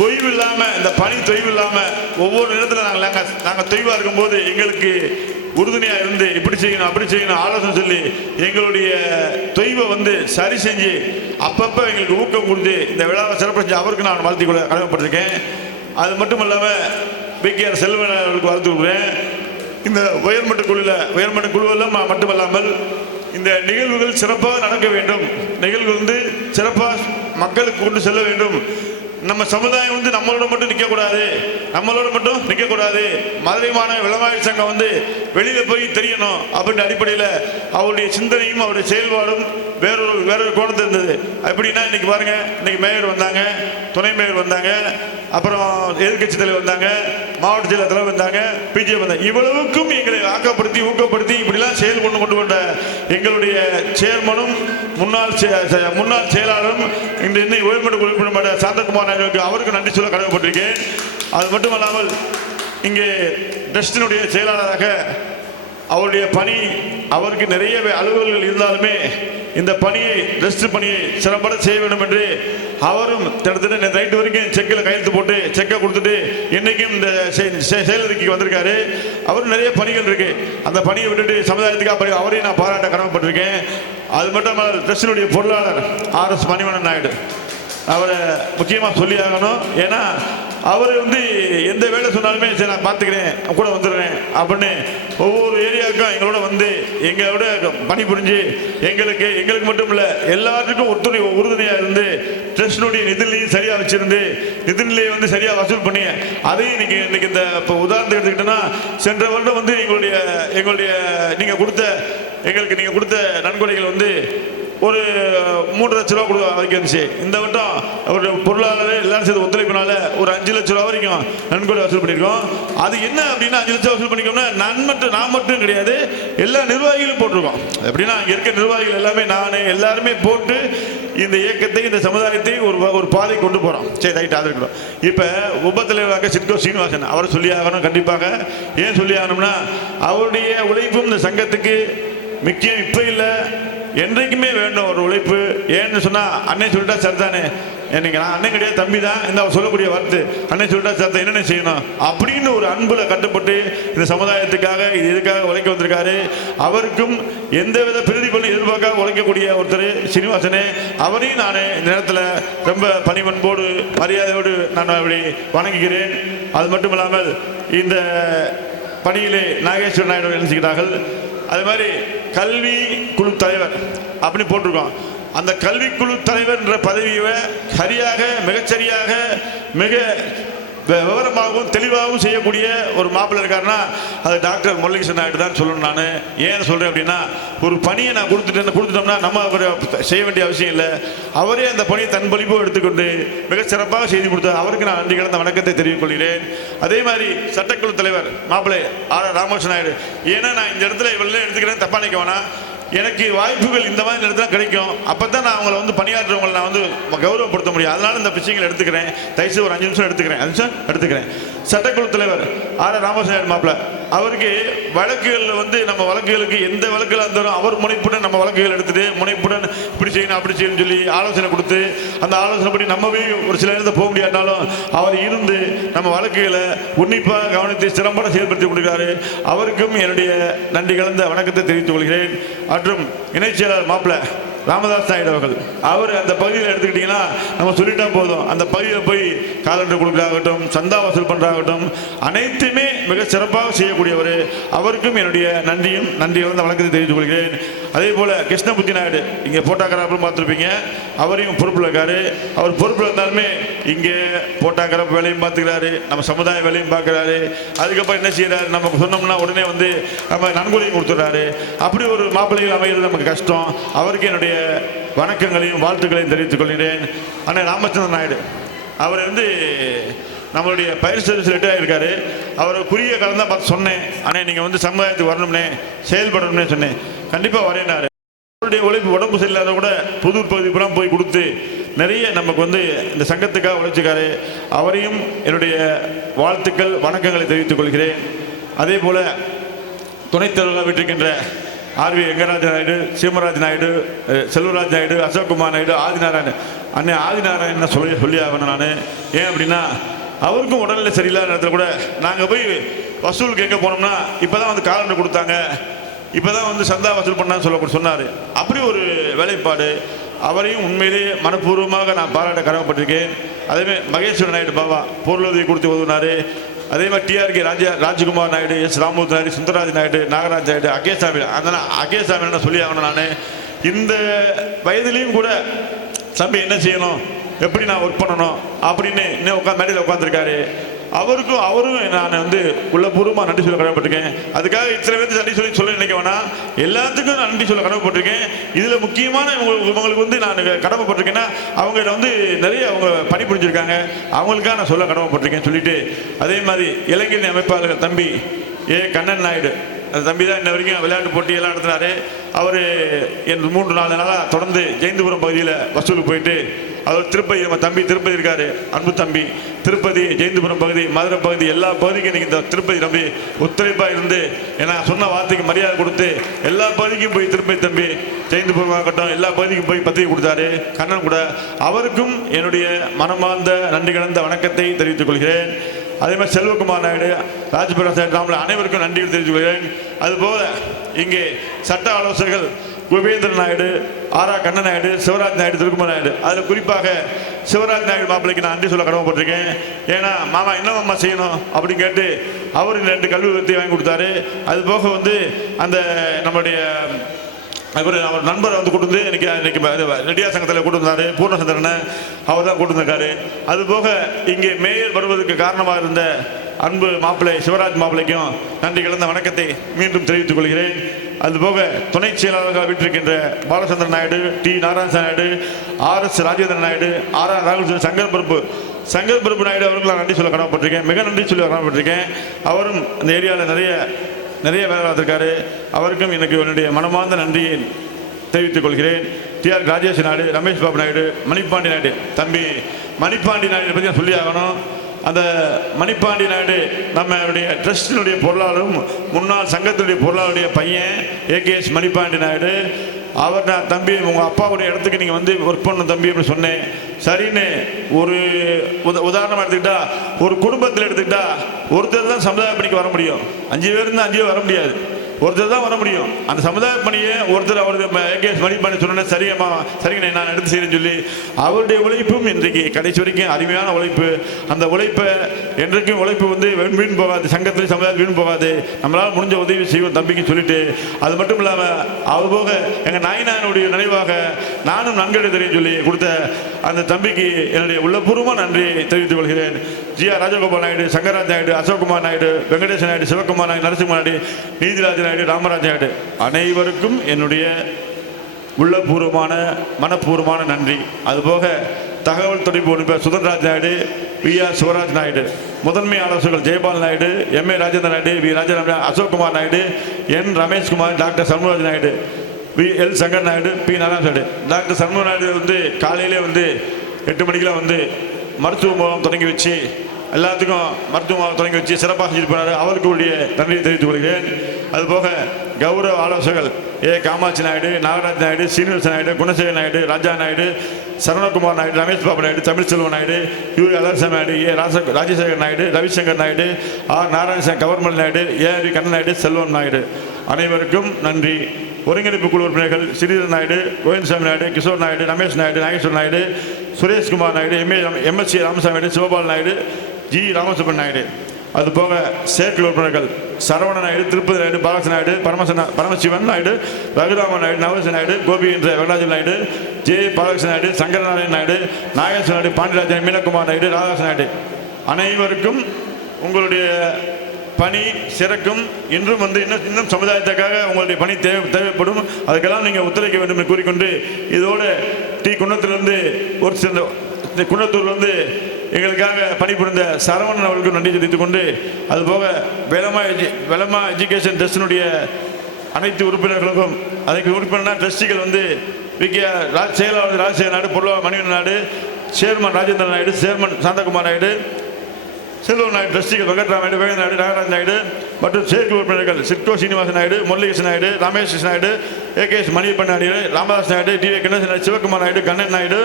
தொய்வு இல்லாமல், இந்த பணி தொய்வு இல்லாமல் ஒவ்வொரு நேரத்தில் நாங்கள் தொய்வாக இருக்கும்போது எங்களுக்கு உறுதுணையாக இருந்து இப்படி செய்யணும் அப்படி செய்யணும் ஆலோசனை சொல்லி எங்களுடைய தொய்வை வந்து சரி செஞ்சு அப்பப்போ எங்களுக்கு ஊக்கம் கொடுத்து இந்த விழாவை சிறப்பு செஞ்சு அவருக்கு நான் வாழ்த்தி கொள்ள கடமைப்பட்டிருக்கேன். அது மட்டும் இல்லாமல் BKR செல்வன் அவர்களுக்கு வாழ்த்து கொடுக்குறேன். இந்த உயர்மட்ட குழுவெல்லாம் மட்டுமல்லாமல் இந்த நிகழ்வுகள் சிறப்பாக நடக்க வேண்டும், நிகழ்வு வந்து சிறப்பாக மக்களுக்கு கொண்டு செல்ல வேண்டும். நம்ம சமுதாயம் வந்து நம்மளோட மட்டும் நிற்கக்கூடாது, மதுரை மாநகர விளவாயில் சங்கம் வந்து வெளியில் போய் தெரியணும் அப்படின்ற அடிப்படையில் அவருடைய சிந்தனையும் அவருடைய செயல்பாடும் வேறொரு கோணத்தில் இருந்தது. அப்படின்னா இன்னைக்கு பாருங்க, இன்னைக்கு மேயர் வந்தாங்க, துணை மேயர் வந்தாங்க, அப்புறம் எதிர்கட்சி தலைவர் வந்தாங்க, மாவட்ட செயலர் தலைவர் வந்தாங்க, பிஜே வந்தாங்க. இவ்வளவுக்கும் எங்களை ஊக்கப்படுத்தி இப்படிலாம் செயல் கொண்டு வந்த எங்களுடைய சேர்மனும் முன்னாள் செயலாளரும் இன்று உயர்மட்ட உறுப்பினர் சாந்தகுமார் அவருக்கு நன்றி சொல்ல கடமைப்பட்டிருக்கேன். அது மட்டுமல்லாமல் இங்கே ட்ரஸ்டினுடைய செயலாளராக அவருடைய பணி, அவருக்கு நிறைய அலுவல்கள் இருந்தாலுமே இந்த ட்ரஸ்ட் பணியை சிறப்பாக செய்ய வேண்டும் என்று அவரும் கிட்டத்தட்ட ரைட்டு வரைக்கும் செக்கில் கையெழுத்து போட்டு செக்கை கொடுத்துட்டு இன்னைக்கும் இந்த செயலறிக்கைக்கு வந்திருக்காரு. அவரும் நிறைய பணிகள் இருக்கு, அந்த பணியை விட்டுட்டு சமுதாயத்துக்காக அவரையும் நான் பாராட்ட கடமைப்பட்டிருக்கேன். அது மட்டும் ட்ரஸ்டினுடைய பொருளாளர் RS மணிவண்ணன் நாயுடு அவரை முக்கியமாக சொல்லி ஆகணும். ஏன்னா அவர் வந்து எந்த வேலை சொன்னாலுமே சரி நான் பார்த்துக்கிறேன், கூட வந்துடுறேன் அப்படின்னு ஒவ்வொரு ஏரியாவுக்கும் எங்களோட வந்து எங்களோட பணி புரிஞ்சு எங்களுக்கு மட்டும் இல்லை எல்லாத்துக்கும் உறுதுணையாக இருந்து ட்ரஸ்டினுடைய நிதிநிலையும் சரியாக வச்சிருந்து நிதிநிலையை வந்து சரியாக வசூல் பண்ணி அதையும் இன்னைக்கு இந்த இப்போ உதாரணத்துக்கு எடுத்துக்கிட்டோன்னா சென்ற வருடம் வந்து எங்களுடைய நீங்கள் கொடுத்த நன்கொடைகள் வந்து ஒரு 3 லட்ச ரூபா வரைக்கும் இருந்துச்சு. இந்த வட்டம் ஒரு பொருளாளர் எல்லாரும் சேர்த்து ஒத்துழைப்பினால ஒரு 5 லட்ச ரூபா வரைக்கும் நன்கொடை வசூல் பண்ணியிருக்கோம். அது என்ன அப்படின்னா 5 லட்சம் வசூல் பண்ணிக்கோம்னா நான் மட்டும் கிடையாது, எல்லா நிர்வாகிகளும் போட்டிருக்கோம். எப்படின்னா இங்கே இருக்க நிர்வாகிகள் எல்லாருமே போட்டு இந்த இயக்கத்தை இந்த சமுதாயத்தை ஒரு பாதை கொண்டு போகிறோம். சரி ரைட், அது இருக்கணும். இப்போ உபத்தலைவராக சிட்கோ சீனிவாசன் அவரை சொல்லி ஆகணும் கண்டிப்பாக. ஏன் சொல்லி ஆகணும்னா அவருடைய உழைப்பும் இந்த சங்கத்துக்கு முக்கியம், இப்போ இல்லை என்றைக்குமே வேண்டும் ஒரு உழைப்பு. ஏன்னு சொன்னால் அன்னை சொல்லிட்டா சரிதானே, எனக்கு நான் அண்ணன் கிடையாது தம்பி தான் இந்த அவர் சொல்லக்கூடிய வார்த்தை, அன்னை சொல்லிட்டா சரிதான் என்னென்ன செய்யணும் அப்படின்னு ஒரு அன்புல கட்டுப்பட்டு இந்த சமுதாயத்துக்காக இதுக்காக உழைக்க வந்திருக்காரு. அவருக்கும் எந்தவித பிரதிபலன் எதிர்பார்க்காக உழைக்கக்கூடிய ஒருத்தர் சீனிவாசனே, அவரையும் நான் இந்த நேரத்தில் ரொம்ப பணிவன்போடு மரியாதையோடு நான் அப்படி வணங்குகிறேன். அது மட்டும் இல்லாமல் இந்த பணியிலே நாகேஸ்வர நாயுடு நினைச்சுக்கிறார்கள். அது மாதிரி கல்வி குழு தலைவர் அப்படி போட்டிருக்கோம். அந்த கல்விக்குழு தலைவர் என்ற பதவியை சரியாக மிகச்சரியாக மிக விவரமாகவும் தெளிவாகவும் செய்யக்கூடிய ஒரு மாப்பிள்ளை இருக்காருன்னா அது டாக்டர் முரளிகிருஷ்ணன் நாயுடு தான் சொல்லணும். நான் ஏன் சொல்கிறேன் அப்படின்னா ஒரு பணியை நான் கொடுத்துட்டோம்னா நம்ம செய்ய வேண்டிய அவசியம் இல்லை, அவரே அந்த பணியை தன் பலிப்போ எடுத்துக்கொண்டு மிக சிறப்பாக செய்து கொடுத்தார். அவருக்கு நான் நன்றி கலந்த வணக்கத்தை தெரிவித்துக் கொள்கிறேன். அதே மாதிரி சட்டக்குழு தலைவர் மாப்பிள்ளை ராமகிருஷ்ணன் நாயுடு, ஏன்னா நான் இந்த இடத்துல இவ்வளோ எடுத்துக்கிறேன் தப்பா நினைக்க வேணாம், எனக்கு வாய்ப்புகள் இந்த மாதிரி இடத்துல கிடைக்கும். அப்போ தான் நான் அவங்கள வந்து பணியாற்றுறவங்களை நான் வந்து கௌரவப்படுத்த முடியும். அதனால இந்த விஷயங்களை எடுத்துக்கிறேன். தயவுசெய்து ஒரு 5 நிமிஷம் எடுத்துக்கிறேன். 5 நிமிஷம் எடுத்துக்கிறேன். சட்டக்குழு தலைவர் ஆர் ராமசாமி மாப்பிள்ள அவருக்கு வழக்குகளில் வந்து நம்ம வழக்குகளுக்கு எந்த வழக்குகள் இருந்தாலும் அவர் முனைப்புடன் நம்ம வழக்குகள் எடுத்துட்டு முனைப்புடன் இப்படி செய்யணும் அப்படி செய்யணும்னு சொல்லி ஆலோசனை கொடுத்து அந்த ஆலோசனைப்படி நம்மவே ஒரு சில இடத்துல போக முடியாட்டாலும் அவர் இருந்து நம்ம வழக்குகளை உன்னிப்பாக கவனித்து சிறப்பாக செயல்படுத்தி கொடுக்கிறாரு. அவருக்கும் என்னுடைய நன்றி கலந்த வணக்கத்தை தெரிவித்துக் கொள்கிறேன். மற்றும் இணைச் செயலாளர் மாப்பிள்ள ராமதாஸ் நாயுடு அவர்கள் அவர் அந்த பகுதியில் எடுத்துக்கிட்டிங்கன்னா நம்ம சொல்லிட்டா போதும். அந்த பகுதியில் போய் காலண்டர் கொடுக்குறதாகட்டும் சந்தா வசூல் பண்ணுறாகட்டும் அனைத்துமே மிக சிறப்பாக செய்யக்கூடியவர். அவருக்கும் என்னுடைய நன்றி கலந்த வணக்கத்தை தெரிவித்துக் கொள்கிறேன். அதே போல் கிருஷ்ணமூர்த்தி நாயுடு இங்கே போட்டாக்கராப்பும் பார்த்துருப்பீங்க. அவரையும் பொறுப்பில் இருக்காரு. அவர் பொறுப்பில் இருந்தாலுமே இங்கே போட்டாக்கரப்பு வேலையும் பார்த்துக்கிறாரு, நம்ம சமுதாய வேலையும் பார்க்குறாரு. அதுக்கப்புறம் என்ன செய்கிறாரு, நமக்கு சொன்னோம்னா உடனே வந்து நம்ம நன்கொடையும் கொடுத்துட்றாரு. அப்படி ஒரு மாப்பிள்ளைகள் அமைகிறது நமக்கு கஷ்டம். அவருக்கு என்னுடைய வணக்கங்களையும் வாழ்த்துக்களையும் தெரிவித்துக் கொள்கிறேன். அண்ணன் ராமச்சந்திரன் நாயுடு அவர் வந்து நம்மளுடைய பயிர் சர்வீஸ் ரிட்டையர் ஆகியிருக்காரு. அவர் குறுகிய காலம் தான் பார்த்து சொன்னேன், அண்ணே நீங்கள் வந்து சமுதாயத்துக்கு வரணும்னே செயல்படணும்னே சொன்னேன். கண்டிப்பாக வரேனாரு. அவருடைய உழைப்பு உடம்பு சரியில்லாத கூட புது பகுதிப்புறம் போய் கொடுத்து நிறைய நமக்கு வந்து இந்த சங்கத்துக்காக உழைச்சிக்காரு. அவரையும் என்னுடைய வாழ்த்துக்கள் வணக்கங்களை தெரிவித்துக் கொள்கிறேன். அதே போல் துணைத் தலைவராக விட்டிருக்கின்ற ஆர்வி வெங்கராஜ நாயுடு, சீமராஜ் நாயுடு, செல்வராஜ் நாயுடு, அசோக்குமார் நாயுடு, ஆதிநாராயணன் அண்ணன் ஆதிநாராயணன் சொல்லி ஆகணும் நான். ஏன் அப்படின்னா அவருக்கும் உடல்நிலை சரியில்லாத நேரத்தில் கூட நாங்கள் போய் வசூலுக்கு எங்கே போனோம்னா இப்போ தான் வந்து காலண்டர் கொடுத்தாங்க, இப்போ தான் வந்து சந்தா வசூல் பண்ணான்னு சொன்னார். அப்படி ஒரு வேலைப்பாடு. அவரையும் உண்மையிலேயே மனப்பூர்வமாக நான் பாராட்ட கடமைப்பட்டிருக்கேன். அதேமாதிரி மகேஸ்வரன் நாயுடு பாபா பொருளுதவி கொடுத்து உதவினார். அதே மாதிரி டிஆர்கே ராஜகுமார் நாயுடு, எஸ் ராமூர்த்தி நாயுடு, சுந்தரராஜ் நாயுடு, நாகராஜ் நாயுடு, அகேசாமி அதனால் அகேசாமி என்ன சொல்லி ஆகணும். நான் இந்த வயதுலேயும் கூட தம்பி என்ன செய்யணும், எப்படி நான் ஒர்க் பண்ணணும் அப்படின்னு இன்னும் மேடையில் உட்காந்துருக்காரு. அவரும் நான் வந்து உள்ளபூர்வமாக நன்றி சொல்ல கடமைப்பட்டிருக்கேன். அதுக்காக இத்தனை பேருக்கு நன்றி சொல்ல நினைக்க வேணாம், எல்லாத்துக்கும் நான் நன்றி சொல்ல கடமைப்பட்டிருக்கேன். இதில் முக்கியமான இவங்களுக்கு வந்து நான் கடமைப்பட்டிருக்கேன்னா அவங்கள்ட்ட வந்து நிறைய அவங்க பணி புரிஞ்சிருக்காங்க, அவங்களுக்காக நான் சொல்ல கடமைப்பட்டிருக்கேன் சொல்லிட்டு. அதே மாதிரி இளைஞரணி அமைப்பாளர்கள் தம்பி கண்ணன் நாயுடு அந்த தம்பி தான் இன்ன வரைக்கும் விளையாட்டு போட்டி எல்லாம் நடத்தினார். அவர் என் 3-4 நாளாக தொடர்ந்து ஜெயந்தபுரம் பகுதியில் வசூலுக்கு போயிட்டு அவர் திருப்பதி நம்ம தம்பி திருப்பதி இருக்காரு, அன்பு தம்பி திருப்பதி, ஜெயந்தபுரம் பகுதி, மதுரை பகுதி எல்லா பகுதிக்கும் இன்றைக்கி இந்த திருப்பதி தம்பி ஒத்துழைப்பாக இருந்து ஏன்னா சொன்ன வார்த்தைக்கு மரியாதை கொடுத்து எல்லா பகுதிக்கும் போய் திருப்பதி தம்பி ஜெயந்தபுரம் ஆகட்டும் எல்லா பகுதிக்கும் போய் பத்திரிகை கொடுத்தாரு. கண்ணன் கூட அவருக்கும் என்னுடைய மனமார்ந்த நன்றி கலந்த வணக்கத்தை தெரிவித்துக் கொள்கிறேன். அதே மாதிரி செல்வகுமார் நாயுடு, ராஜபிரசாத் ராமல அனைவருக்கும் நன்றி தெரிவித்துக் கொள்கிறேன். அதுபோல இங்கே சட்ட ஆலோசகர்கள் குபேந்திரன் நாயுடு, ஆரா கண்ணன் நாயுடு, சிவராஜ் நாயுடு, திருக்குமார் நாயுடு. அதில் குறிப்பாக சிவராஜ் நாயுடு மாப்பிள்ளைக்கு நான் நன்றி சொல்ல கடமைப்பட்டிருக்கேன். ஏன்னா மாமா என்ன மாமா செய்யணும் அப்படின்னு கேட்டு அவர் 2 கல்வி விருத்தி வாங்கி கொடுத்தாரு. அது போக வந்து அந்த நம்மளுடைய அவர் நண்பரை வந்து கூட்டு வந்து இன்னைக்கு ரெட்டியார் சங்கத்தில் கூட்டு வந்தார், பூர்ணச்சந்திரனை அவர் தான் கூட்டு வந்திருக்காரு. அதுபோக இங்கே மேயர் வருவதற்கு காரணமாக இருந்த அன்பு மாப்பிள்ளை சிவராஜ் மாப்பிள்ளைக்கும் நன்றி கலந்த வணக்கத்தை மீண்டும் தெரிவித்துக் கொள்கிறேன். அதுபோக துணை செயலாளராக விட்டிருக்கின்ற Balachandran Naidu, T Narayanasamy Naidu, RS Rajendran Naidu, RR ராகுல், சங்கர் பிரபு நாயுடு அவர்களுக்கு நான் நன்றி சொல்ல கடமைப்பட்டிருக்கேன், மிக நன்றி சொல்ல கடமைப்பட்டிருக்கேன். அவரும் அந்த ஏரியாவில் நிறைய வேலை பார்த்துருக்காரு. அவருக்கும் எனக்கு என்னுடைய மனமார்ந்த நன்றியை தெரிவித்துக் கொள்கிறேன். TR ராஜேஷ் நாயுடு, ரமேஷ் பாபு நாயுடு, மணிப்பாண்டி நாயுடு தம்பி மணிப்பாண்டி நாயுடு பற்றி சொல்லி ஆகணும். அந்த மணிப்பாண்டி நாயுடு நம்மளுடைய ட்ரஸ்டினுடைய பொருளாளரும் முன்னாள் சங்கத்தினுடைய பொருளாளருடைய பையன் AKS மணிப்பாண்டி நாயுடு. அவர் நான் தம்பி உங்கள் அப்பாவுடைய இடத்துக்கு நீங்கள் வந்து ஒர்க் பண்ணணும் தம்பி அப்படின்னு சொன்னேன். சரின்னு ஒரு உதாரணமாக எடுத்துக்கிட்டா ஒரு குடும்பத்தில் எடுத்துக்கிட்டா ஒருத்தர் தான் சமுதாய பணிக்கு வர முடியும். 5 பேர் இருந்தால் 5 பேர் வர முடியாது, ஒருத்தர் தான் வர முடியும். அந்த சமுதாய பணியை ஒருத்தர் அவருக்கு AKS மணிப்பாண்டி சொன்னேன். சரிங்க நான் எடுத்து செய்யறேன்னு சொல்லி அவருடைய உழைப்பும் இன்றைக்கு கடைசி வரைக்கும் அருமையான உழைப்பு. அந்த உழைப்பை என்றைக்கும் உழைப்பு வந்து வீண் போகாது, சங்கத்திலையும் சமுதாயத்தில் வீண் போகாது. நம்மளால் முடிஞ்ச உதவி செய்வோம் தம்பிக்கு சொல்லிட்டு, அது மட்டும் இல்லாமல் அவர் போக எங்கள் நாயனானுடைய நினைவாக நானும் நன்கொடை தெரியும் சொல்லி கொடுத்த அந்த தம்பிக்கு என்னுடைய உள்ளபூர்வமாக நன்றி தெரிவித்துக் கொள்கிறேன். GR ராஜகோபால் நாயுடு, சங்கராஜ் நாயுடு, அசோக்குமார் நாயுடு, வெங்கடேசன் நாயுடு, சிவகுமார் நாயுடு, நரசிம்ம நாயுடு, நீதிராஜ் நாயுடு, ராமராஜ் நாயுடு அனைவருக்கும் என்னுடைய உள்ளபூர்வமான மனப்பூர்வமான நன்றி. அதுபோக தகவல் தொடர்பு நிபுணர் சுதன்ராஜ் நாயுடு, VR சிவராஜ் நாயுடு, முதன்மை ஆலோசகர்கள் Jayapal Naidu, MA Rajendra Naidu, V Rajendra, Ashokkumar Naidu, N Rameshkumar, doctor Shanmugaraj Naidu, L Shankar Naidu, P Narayana Naidu. Doctor Shanmuga Naidu வந்து காலையிலே வந்து 8 மணிக்கெலாம் வந்து மருத்துவ முகாம் தொடங்கி வச்சு எல்லாத்துக்கும் மருத்துவ முகாம் தொடங்கி வச்சு சிறப்பாக செஞ்சுட்டு போனார். அவருக்கு உடைய நன்றியை தெரிவித்துக் கொள்கிறேன். அதுபோக கௌரவ ஆலோசகர்கள் ஏ காமாட்சி நாயுடு, நாகராஜ் நாயுடு, சீனிவாச நாயுடு, குணசேகர் நாயுடு, ராஜா நாயுடு, சரவணகுமார் நாயுடு, ரமேஷ் பாபு நாயுடு, தமிழ்செல்வன் நாயுடு, யூரி அலர்சாமி நாயுடு, ஏ ராஜசேகர் நாயுடு, ரவிசங்கர் நாயுடு, ஆர் நாராயணசாமி, கவர்மல் நாயுடு, ஏஆர் கண்ணன் நாயுடு, செல்வன் நாயுடு அனைவருக்கும் நன்றி. ஒருங்கிணைப்பு குழு உறுப்பினர்கள் ஸ்ரீதர் நாயுடு, கோவிந்தசாமி நாயுடு, கிஷோர் நாயுடு, ரமேஷ் நாயுடு, நாகேஸ்வர் நாயுடு, சுரேஷ்குமார் நாயுடு, எம்எஸ்சி ராமசாமி நாயுடு, சிவபால் நாயுடு, ஜி ராமசுப்ரன் நாயுடு. அதுபோக செயற்குழு உறுப்பினர்கள் சரவண நாயுடு, திருப்பதி நாயுடு, பாலகிருஷ்ண நாயுடு, பரமசிவன் நாயுடு, ரகுராமன் நாயுடு, நவரச நாயுடு, கோபி என்ற வெங்கடாஜன் நாயுடு, ஜே பாலகிருஷ்ண நாயுடு, சங்கரநாராயணன் நாயுடு, நாகேஸ்வர் நாயுடு, பாண்டியராஜன், மீனகுமார் நாயுடு, ராதாகிருஷ்ண நாயுடு அனைவருக்கும் உங்களுடைய பணி சிறக்கும். இன்றும் வந்து இன்னும் சமுதாயத்துக்காக உங்களுடைய பணி தேவைப்படும். அதுக்கெல்லாம் நீங்கள் ஒத்துழைக்க வேண்டும் என்று கூறிக்கொண்டு இதோடு குன்னத்திலிருந்து ஒரு சில குன்னத்தூர்லேருந்து எங்களுக்காக பணிபுரிந்த சரவணன் அவர்களுக்கும் நன்றி தெரிவித்துக் கொண்டு அதுபோக வெலமா எஜுகேஷன் ட்ரஸ்டினுடைய அனைத்து உறுப்பினர்களுக்கும் அதுக்கு உறுப்பினர் ட்ரஸ்டிகள் வந்து செயலாளர் ராஜசேகர் நாயுடு, பொருளாளர் மணிவன் நாயுடு, சேர்மன் ராஜேந்திரன் நாயுடு, சேர்மன் சாந்தகுமார் நாயுடு, செல்வன் நாயுடு, ட்ரஸ்டிகள் வெங்கட்ராம நாயுடு, வேகன் நாயுடு, நாகராஜ் நாயுடு மற்றும் செயற்குழு உறுப்பினர்கள் சிட்கோ சீனிவாசன் நாயுடு, முரளிகிருஷ்ணன் நாயுடு, ரமேஷ் நாயுடு, ஏகேஎஸ் மணியப்பன் நாயுடு, ராமதாஸ் நாயுடு, டி வே கணேசன், சிவகுமார் நாயுடு, கண்ணன் நாயுடு,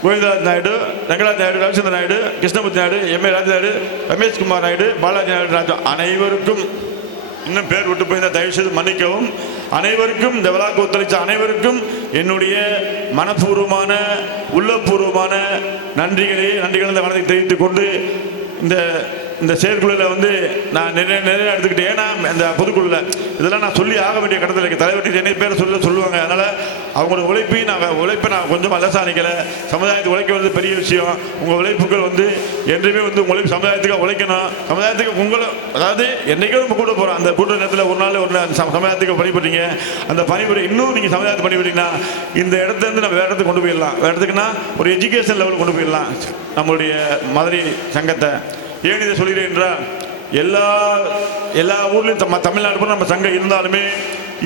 கோவிந்தராஜ் நாயுடு, ரங்கராஜ் நாயுடு, ரவிச்சந்திர நாயுடு, கிருஷ்ணமூர்த்தி நாயுடு, எம்ஏ ராஜ நாயுடு, ரமேஷ்குமார் நாயுடு, பாலாஜி நாயுடு, ராஜா அனைவருக்கும் இன்னும் பேர் விட்டு போயிருந்த தயவுசெய்து மன்னிக்கவும். அனைவருக்கும் இந்த விழாக்கு ஒத்துழைச்ச அனைவருக்கும் என்னுடைய மனப்பூர்வமான உள்ளபூர்வமான நன்றிகளை வணக்கத்தை தெரிவித்துக் கொண்டு இந்த செயற்குழுவில் வந்து நான் நிறைய எடுத்துக்கிட்டேன். ஏன்னா இந்த பொதுக்குழுவில் இதெல்லாம் நான் சொல்லி ஆக வேண்டிய கடத்தில் இருக்க தலைவர்கிட்ட என்னை பேரை சொல்லுவாங்க. அதனால் அவங்களோட உழைப்பை நான் கொஞ்சம் அலசானிக்கலை. சமுதாயத்துக்கு உழைக்க வந்து பெரிய விஷயம். உங்கள் உழைப்புகள் வந்து என்றையுமே வந்து உழைப்பு சமுதாயத்துக்கு உழைக்கணும். சமுதாயத்துக்கு உங்களை அதாவது என்றைக்கும் நம்ம கூட போகிறோம். அந்த கூட்ட நேரத்தில் ஒரு நாள் சமுதாயத்துக்கு பணிபுறீங்க. அந்த பணிபுரி இன்னும் நீங்கள் சமுதாயத்துக்கு பணிபுறீங்கன்னா இந்த இடத்துலேருந்து நம்ம வேறு இடத்துக்கு கொண்டு போயிடலாம். வேறு இடத்துக்குன்னா ஒரு எஜுகேஷன் லெவலுக்கு கொண்டு போயிடலாம் நம்மளுடைய மதுரை சங்கத்தை. ஏன் இதை சொல்கிறேன் என்றால் எல்லா ஊர்லேயும் தமிழ்நாடு நம்ம சங்கம் இருந்தாலுமே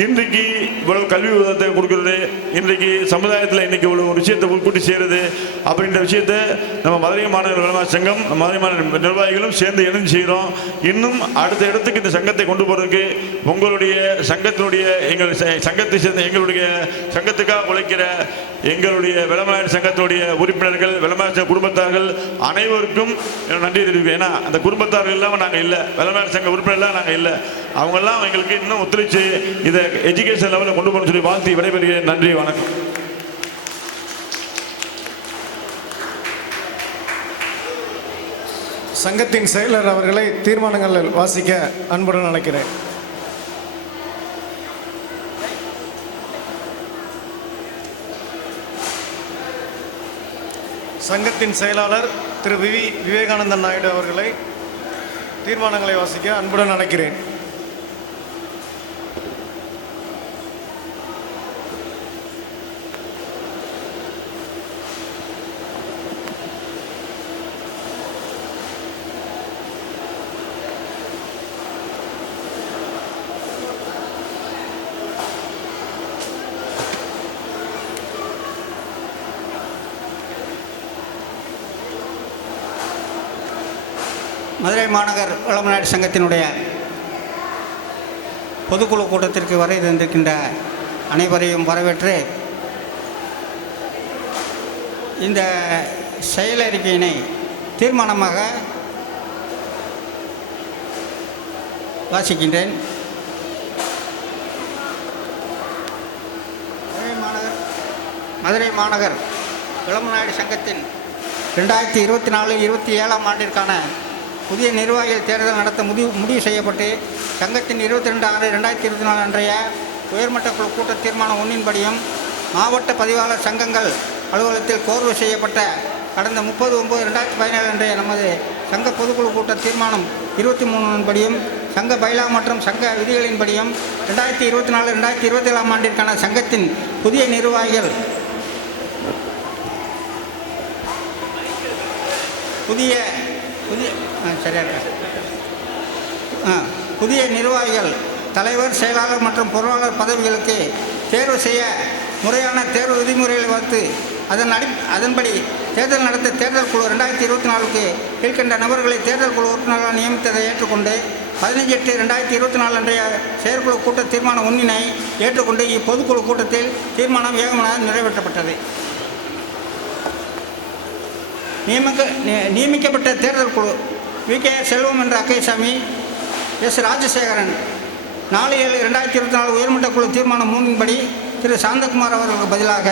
இன்றைக்கு இவ்வளவு கல்வி உதவத்தை கொடுக்கறது, இன்றைக்கு சமுதாயத்தில் இன்றைக்கி இவ்வளவு ஒரு விஷயத்தை உட்கூட்டி செய்கிறது அப்படின்ற விஷயத்தை நம்ம மதுரை மாநகர விளம்பர சங்கம் மதுரை மாநகர நிர்வாகிகளும் சேர்ந்து இணைந்து செய்கிறோம். இன்னும் அடுத்த இடத்துக்கு இந்த சங்கத்தை கொண்டு போகிறதுக்கு உங்களுடைய சங்கத்தினுடைய எங்கள் சங்கத்தை சேர்ந்த எங்களுடைய சங்கத்துக்காக உழைக்கிற எங்களுடைய விளம்பர சங்கத்தினுடைய உறுப்பினர்கள், விளம்பர குடும்பத்தார்கள் அனைவருக்கும் நன்றி தெரிவிப்பேன். ஏன்னா அந்த குடும்பத்தார்கள் இல்லாமல் நாங்கள் இல்லை, விளம்பர சங்க உறுப்பினர்லாம் நாங்கள் இல்லை. அவங்கெல்லாம் எங்களுக்கு இன்னும் ஒத்துழைச்சு இதை எஜுகேஷன் லெவலில் கொண்டு போகணும்னு சொல்லி வாழ்த்தி விடைபெறுகிறேன். நன்றி, வணக்கம். சங்கத்தின் செயலர் அவர்களை தீர்மானங்கள் வாசிக்க அன்புடன் அழைக்கிறேன். சங்கத்தின் செயலாளர் திரு விவேகானந்தன் நாயுடு அவர்களை தீர்மானங்களை வாசிக்க அன்புடன் அழைக்கிறேன். மதுரை மாநகர் விளம்பர சங்கத்தினுடைய பொதுக்குழு கூட்டத்திற்கு வரை தந்திருக்கின்ற அனைவரையும் வரவேற்று இந்த செயலறிக்கையினை தீர்மானமாக வாசிக்கின்றேன். மதுரை மாநகர் விளம்பர சங்கத்தின் 2024-27 ஆண்டிற்கான புதிய நிர்வாகிகள் தேர்தல் நடத்த முடிவு செய்யப்பட்டு சங்கத்தின் 22/6/2024 அன்றைய உயர்மட்ட குழு கூட்ட தீர்மானம் 1 மாவட்ட பதிவாளர் சங்கங்கள் அலுவலகத்தில் கோர்வு செய்யப்பட்ட கடந்த 30/9/2017 அன்றைய நமது சங்க பொதுக்குழு கூட்ட தீர்மானம் 23 சங்க பைலா மற்றும் சங்க விதிகளின்படியும் 2024-2027 ஆண்டிற்கான சங்கத்தின் புதிய நிர்வாகிகள் புதிய நிர்வாகிகள் தலைவர், செயலாளர் மற்றும் பொருளாளர் பதவிகளுக்கு தேர்வு செய்ய முறையான தேர்வு விதிமுறைகளை வகுத்து அதன்படி தேர்தல் நடத்த தேர்தல் குழு 2024க்கு கீழ்கண்ட நபர்களை தேர்தல் குழு உறுப்பினர்களாக நியமித்ததை ஏற்றுக்கொண்டு 15/8/2024 அன்றைய செயற்குழு கூட்ட தீர்மானம் 1 ஏற்றுக்கொண்டு இப்பொதுக்குழு கூட்டத்தில் தீர்மானம் ஏகமனதாக நிறைவேற்றப்பட்டது. நியமிக்கப்பட்ட தேர்தல் குழு VKR செல்வம் என்ற அக்கைசாமி, S. ராஜசேகரன். 4/7/2024 உயர்மட்ட குழு தீர்மானம் 3 படி திரு சாந்தகுமார் அவர்களுக்கு பதிலாக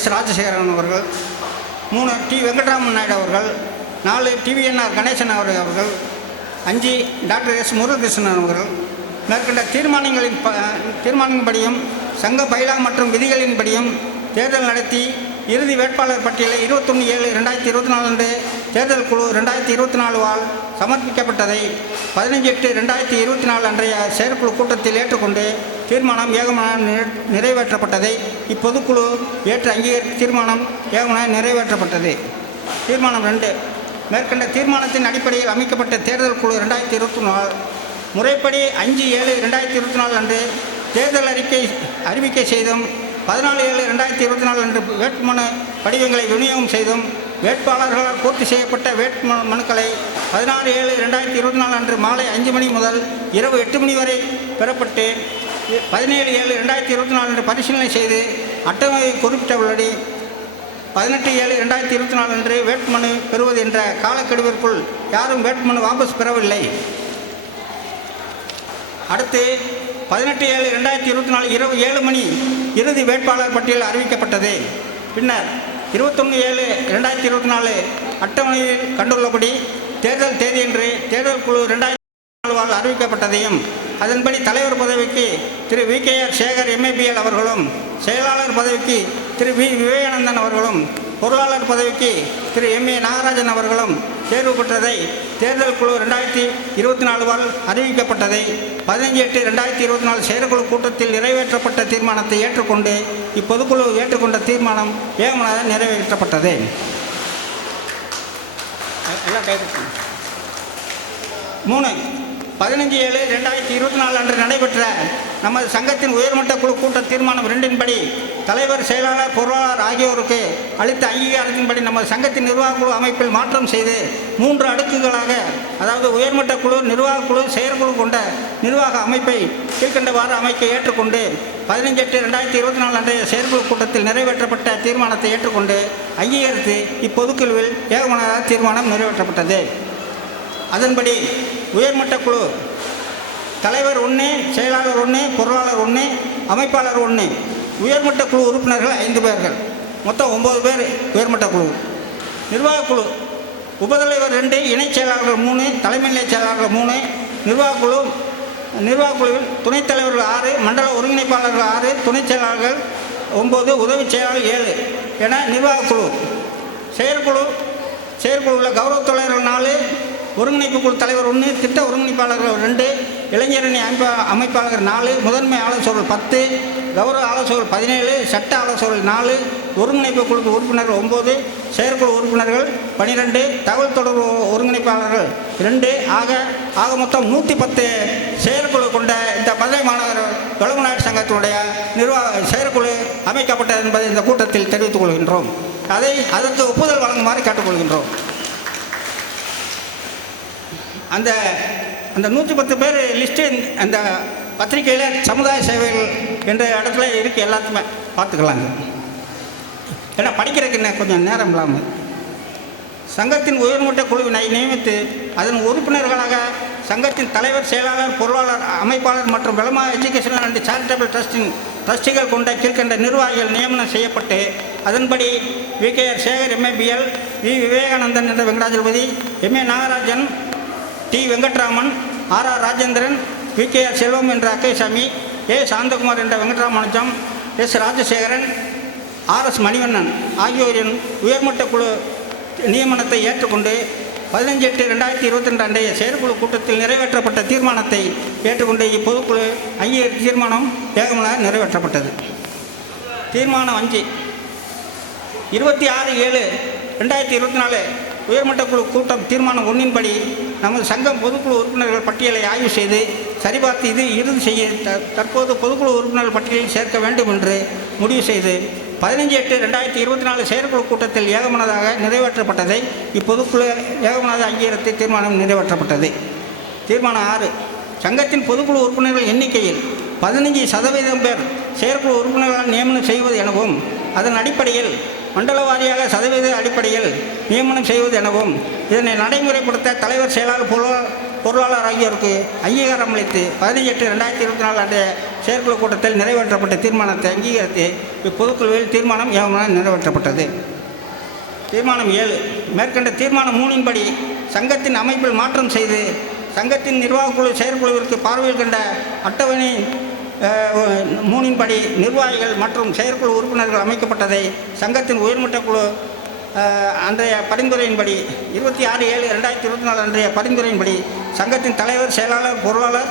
S. ராஜசேகரன் அவர்கள், 3 T. வெங்கட்ராமன் நாயுடு அவர்கள், 4 TVNR கணேசன் அவர்கள், 5 டாக்டர் S. முருககிருஷ்ணன் அவர்கள். மேற்கண்ட தீர்மானங்களின்படியும் சங்க பைலா மற்றும் விதிகளின்படியும் தேர்தல் நடத்தி இறுதி வேட்பாளர் பட்டியலை 21/7/2024 அன்று தேர்தல் குழு 2024 சமர்ப்பிக்கப்பட்டதை 15/8/2024 அன்றைய செயற்குழு கூட்டத்தில் ஏற்றுக்கொண்டு தீர்மானம் ஏகமனதாக நிறைவேற்றப்பட்டதை இப்பொதுக்குழு ஏற்று அங்கீகரித்து தீர்மானம் ஏகமனதாக நிறைவேற்றப்பட்டது. தீர்மானம் 2. மேற்கண்ட தீர்மானத்தின் அடிப்படையில் அமைக்கப்பட்ட தேர்தல் குழு 2024 முறைப்படி 5/7/2024 அன்று தேர்தல் அறிவிக்கை செய்தும் 14/7/2024 அன்று வேட்புமனு படிவங்களை விநியோகம் செய்தும் வேட்பாளர்களால் பூர்த்தி செய்யப்பட்ட வேட்புமனுக்களை 16/7/2024 அன்று மாலை 5 மணி முதல் இரவு 8 மணி வரை பெறப்பட்டு 17/7/2024 அன்று பரிசீலனை செய்து அட்டவணை குறிப்பிட்டுள்ளபடி 18/7/2024 அன்று வேட்புமனு பெறுவது என்ற காலக்கெடுவிற்குள் யாரும் வேட்புமனு வாபஸ் பெறவில்லை. அடுத்து 18/7/2024 இரவு 7 மணி இறுதி வேட்பாளர் பட்டியல் அறிவிக்கப்பட்டது. பின்னர் 21/7/2024 அட்டவணையில் கண்டுள்ளபடி தேர்தல் தேதியன்று தேர்தல் குழு 2024 அறிவிக்கப்பட்டதையும் அதன்படி தலைவர் பதவிக்கு திரு VKR சேகர் MABL அவர்களும், செயலாளர் பதவிக்கு திரு V. விவேகானந்தன் அவர்களும், பொருளாளர் பதவிக்கு திரு MA நாகராஜன் அவர்களும் தேர்வு பெற்றதை தேர்தல் குழு 2024 அறிவிக்கப்பட்டதை 15/8/2024 செயற்குழு கூட்டத்தில் நிறைவேற்றப்பட்ட தீர்மானத்தை ஏற்றுக்கொண்டு இப்பொதுக்குழு ஏற்றுக்கொண்ட தீர்மானம் ஏகமனதாக நிறைவேற்றப்பட்டது. எல்லாம் கைது. 3. 15/7/2024 அன்று நடைபெற்ற நமது சங்கத்தின் உயர்மட்ட குழு கூட்ட தீர்மானம் 2 படி தலைவர், செயலாளர், பொருளாளர் ஆகியோருக்கு அளித்த அங்கீகாரத்தின்படி நமது சங்கத்தின் நிர்வாக குழு அமைப்பில் மாற்றம் செய்து 3 அடுக்குகளாக, அதாவது உயர்மட்ட குழு, நிர்வாக குழு, செயற்குழு கொண்ட நிர்வாக அமைப்பை கீழ்கண்டவாறு அமைக்க ஏற்றுக்கொண்டு 15/8/2024 அன்றைய செயற்குழு கூட்டத்தில் நிறைவேற்றப்பட்ட தீர்மானத்தை ஏற்றுக்கொண்டு அங்கீகரித்து இப்பொதுக்குழுவில் ஏகமனதாக தீர்மானம் நிறைவேற்றப்பட்டது. அதன்படி உயர்மட்ட குழு தலைவர் 1, செயலாளர் 1, பொருளாளர் 1, அமைப்பாளர் 1, உயர்மட்ட குழு உறுப்பினர்கள் 5 பேர்கள், மொத்தம் 9 பேர் உயர்மட்ட குழு. நிர்வாக குழு உபதலைவர் 2, இணைச் செயலாளர்கள் 3, தலைமை நிலை செயலாளர்கள் 3, நிர்வாக குழுவில் துணைத் தலைவர்கள் 6, மண்டல ஒருங்கிணைப்பாளர்கள் 6, துணைச் செயலாளர்கள் 9, உதவி செயலாளர் 7 என நிர்வாக குழு. செயற்குழுவில் கௌரவ தலைவர்கள் 4, ஒருங்கிணைப்பு குழு தலைவர் 1, திட்ட ஒருங்கிணைப்பாளர்கள் 2, இளைஞரணி அமைப்பாளர்கள் 4, முதன்மை ஆலோசகர்கள் 10, கௌரவ ஆலோசகர்கள் 17, சட்ட ஆலோசகர்கள் 4, ஒருங்கிணைப்பு குழு உறுப்பினர்கள் 9, செயற்குழு உறுப்பினர்கள் 12, தகவல் தொடர்பு ஒருங்கிணைப்பாளர்கள் 2 ஆக மொத்தம் 110 செயற்குழு கொண்ட இந்த மதுரை மாநகர வளமுநாடு சங்கத்தினுடைய செயற்குழு அமைக்கப்பட்டது என்பதை இந்த கூட்டத்தில் தெரிவித்துக் கொள்கின்றோம். அதற்கு ஒப்புதல் வழங்குமாறு கேட்டுக்கொள்கின்றோம். அந்த 110 பேர் லிஸ்ட்டு அந்த பத்திரிகையில் சமுதாய சேவைகள் என்ற இடத்துல இருக்குது, எல்லாத்துக்குமே பார்த்துக்கலாங்க. ஏன்னா படிக்கிறதுக்கு கொஞ்சம் நேரம் இல்லாமல் சங்கத்தின் உயர்மட்ட குழுவினை நியமித்து அதன் உறுப்பினர்களாக சங்கத்தின் தலைவர், செயலாளர், பொருளாளர், அமைப்பாளர் மற்றும் வெளமா எஜுகேஷனல் அண்ட் சேரிட்டபிள் ட்ரஸ்டிகள் கொண்ட கீழ்கண்ட நிர்வாகிகள் நியமனம் செய்யப்பட்டு அதன்படி VKR Sekar MABL, V. Vivekanandan என்ற Venkatajalapathi, MA Nagarajan, T. Venkatraman, R. Rajendran, VKR செல்வம் என்ற அக்கைசாமி, A. சாந்தகுமார் என்ற வெங்கட்ராமனுஜம், S. ராஜசேகரன், R. மணிவண்ணன் ஆகியோரின் உயர்மட்ட குழு நியமனத்தை ஏற்றுக்கொண்டு 15/8/2022 அன்றைய செயற்குழு கூட்டத்தில் நிறைவேற்றப்பட்ட தீர்மானத்தை ஏற்றுக்கொண்டு இப்பொதுக்குழு அங்கீகரித்த தீர்மானம் ஏகமனதாக நிறைவேற்றப்பட்டது. தீர்மானம் 5. 26/7/2024 உயர்மட்ட குழு கூட்டம் தீர்மானம் 1 படி நமது சங்கம் பொதுக்குழு உறுப்பினர்கள் பட்டியலை ஆய்வு செய்து சரிபார்த்து இது இறுதி செய்ய தற்போது பொதுக்குழு உறுப்பினர்கள் பட்டியலில் சேர்க்க வேண்டும் என்று முடிவு செய்து 15/8/2024 செயற்குழு கூட்டத்தில் ஏகமனதாக நிறைவேற்றப்பட்டதை இப்பொதுக்குழு ஏகமனதாக அங்கீகரித்து தீர்மானம் நிறைவேற்றப்பட்டது. தீர்மானம் 6. சங்கத்தின் பொதுக்குழு உறுப்பினர்கள் எண்ணிக்கையில் 15% பேர் செயற்குழு உறுப்பினர்களால் நியமனம் செய்வது எனவும் அதன் அடிப்படையில் மண்டல வாரியாக சதவீத அடிப்படையில் நியமனம் செய்வது எனவும் இதனை நடைமுறைப்படுத்த தலைவர், செயலாளர், பொருளாளர் ஆகியோருக்கு அங்கீகாரம் அளித்து 15/8/2024 அன்றைய செயற்குழு கூட்டத்தில் நிறைவேற்றப்பட்ட தீர்மானத்தை அங்கீகரித்து இப்பொதுக்குழுவில் தீர்மானம் ஏகமனதாக நிறைவேற்றப்பட்டது. தீர்மானம் 7. மேற்கண்ட தீர்மானம் 3 படி சங்கத்தின் அமைப்பில் மாற்றம் செய்து சங்கத்தின் நிர்வாகக்குழு செயற்குழுவிற்கு பார்வையில் கண்ட அட்டவணை 3 படி நிர்வாகிகள் மற்றும் செயற்குழு உறுப்பினர்கள் அமைக்கப்பட்டதை சங்கத்தின் உயர்மட்ட குழு அன்றைய பரிந்துரையின்படி 26/7/2024 அன்றைய பரிந்துரையின்படி சங்கத்தின் தலைவர், செயலாளர், பொருளாளர்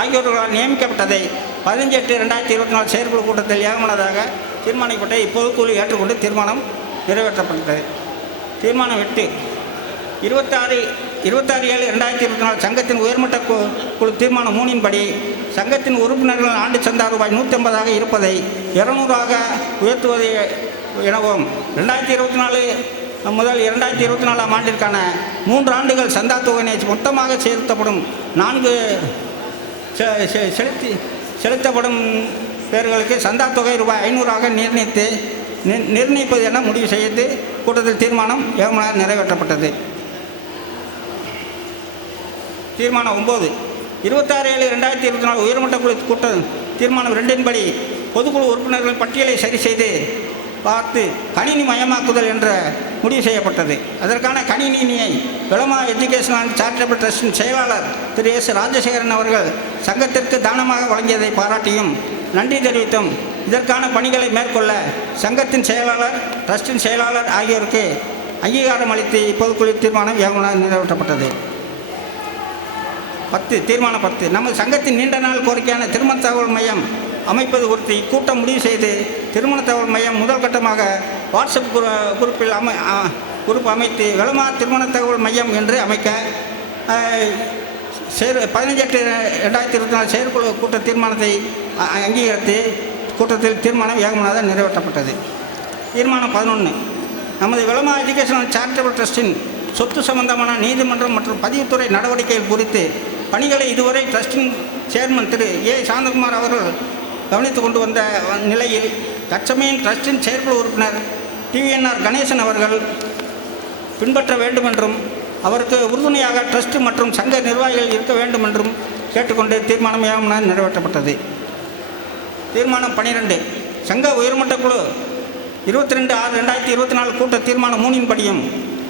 ஆகியோர்களால் நியமிக்கப்பட்டதை 15/8/2024 செயற்குழு கூட்டத்தில் ஏகமனதாக தீர்மானிக்கப்பட்ட இப்பொதுக்குழு ஏற்றுக்கொண்டு தீர்மானம் நிறைவேற்றப்பட்டது. தீர்மானம் 8. 26/7/2024 சங்கத்தின் உயர்மட்ட குழு தீர்மானம் 3 படி சங்கத்தின் உறுப்பினர்கள் ஆண்டு சந்தா ரூபாய் 150 இருப்பதை 200 உயர்த்துவது எனவும் 2024 முதல் 2024 ஆண்டிற்கான 3 ஆண்டுகள் சந்தா தொகையினை மொத்தமாக செலுத்தப்படும் 4 செலுத்தப்படும் பேர்களுக்கு சந்தா தொகை ரூபாய் 500 நிர்ணயிப்பது என முடிவு செய்து கூட்டத்தில் தீர்மானம் ஏகமனதாக நிறைவேற்றப்பட்டது. தீர்மானம் 9. 26/7/2024 உயர்மட்ட குழு கூட்டம் தீர்மானம் 2 படி பொதுக்குழு உறுப்பினர்கள் பட்டியலை சரி செய்து பார்த்து கணினி மயமாக்குதல் என்ற முடிவு செய்யப்பட்டது. அதற்கான கணினியை விளமா எஜுகேஷன் அண்ட் சேரிட்டபிள் ட்ரஸ்டின் செயலாளர் திரு எஸ். ராஜசேகரன் அவர்கள் சங்கத்திற்கு தானமாக வழங்கியதை பாராட்டியும் நன்றி தெரிவித்தும் இதற்கான பணிகளை மேற்கொள்ள சங்கத்தின் செயலாளர், ட்ரஸ்டின் செயலாளர் ஆகியோருக்கு அங்கீகாரம் அளித்து இப்பொதுக்குழு தீர்மானம் ஏகமனதாக நிறைவேற்றப்பட்டது. 10. தீர்மானம் 10. நமது சங்கத்தின் நீண்ட நாள் கோரிக்கையான திருமண தகவல் மையம் அமைப்பது குறித்து இக்கூட்டம் முடிவு செய்து திருமண தகவல் மையம் முதல் கட்டமாக வாட்ஸ்அப் குரூப்பில் குரூப் அமைத்து விளமா திருமண தகவல் மையம் என்று அமைக்க 15/8/2024 செயற்குழு கூட்ட தீர்மானத்தை அங்கீகரித்து கூட்டத்தில் தீர்மானம் ஏகமனதாக நிறைவேற்றப்பட்டது. தீர்மானம் 11. நமது விளமா எஜுகேஷன் அண்ட் சேரிட்டபிள் ட்ரஸ்டின் சொத்து சம்பந்தமான நீதிமன்றம் மற்றும் பதிவுத்துறை நடவடிக்கைகள் குறித்து பணிகளை இதுவரை ட்ரஸ்டின் சேர்மன் திரு ஏ. சாந்தகுமார் அவர்கள் கவனித்து கொண்டு வந்த நிலையில் தற்சமயம் ட்ரஸ்டின் செயற்குழு உறுப்பினர் டிவிஎன்ஆர் கணேசன் அவர்கள் பின்பற்ற வேண்டும் என்றும் அவருக்கு உறுதுணையாக ட்ரஸ்ட் மற்றும் சங்க நிர்வாகிகள் இருக்க வேண்டும் என்றும் கேட்டுக்கொண்டு தீர்மானம் ஏகமனதாக நிறைவேற்றப்பட்டது. தீர்மானம் 12. சங்க உயர்மட்ட குழு 22/6/2024 கூட்ட தீர்மானம் 3 படியும்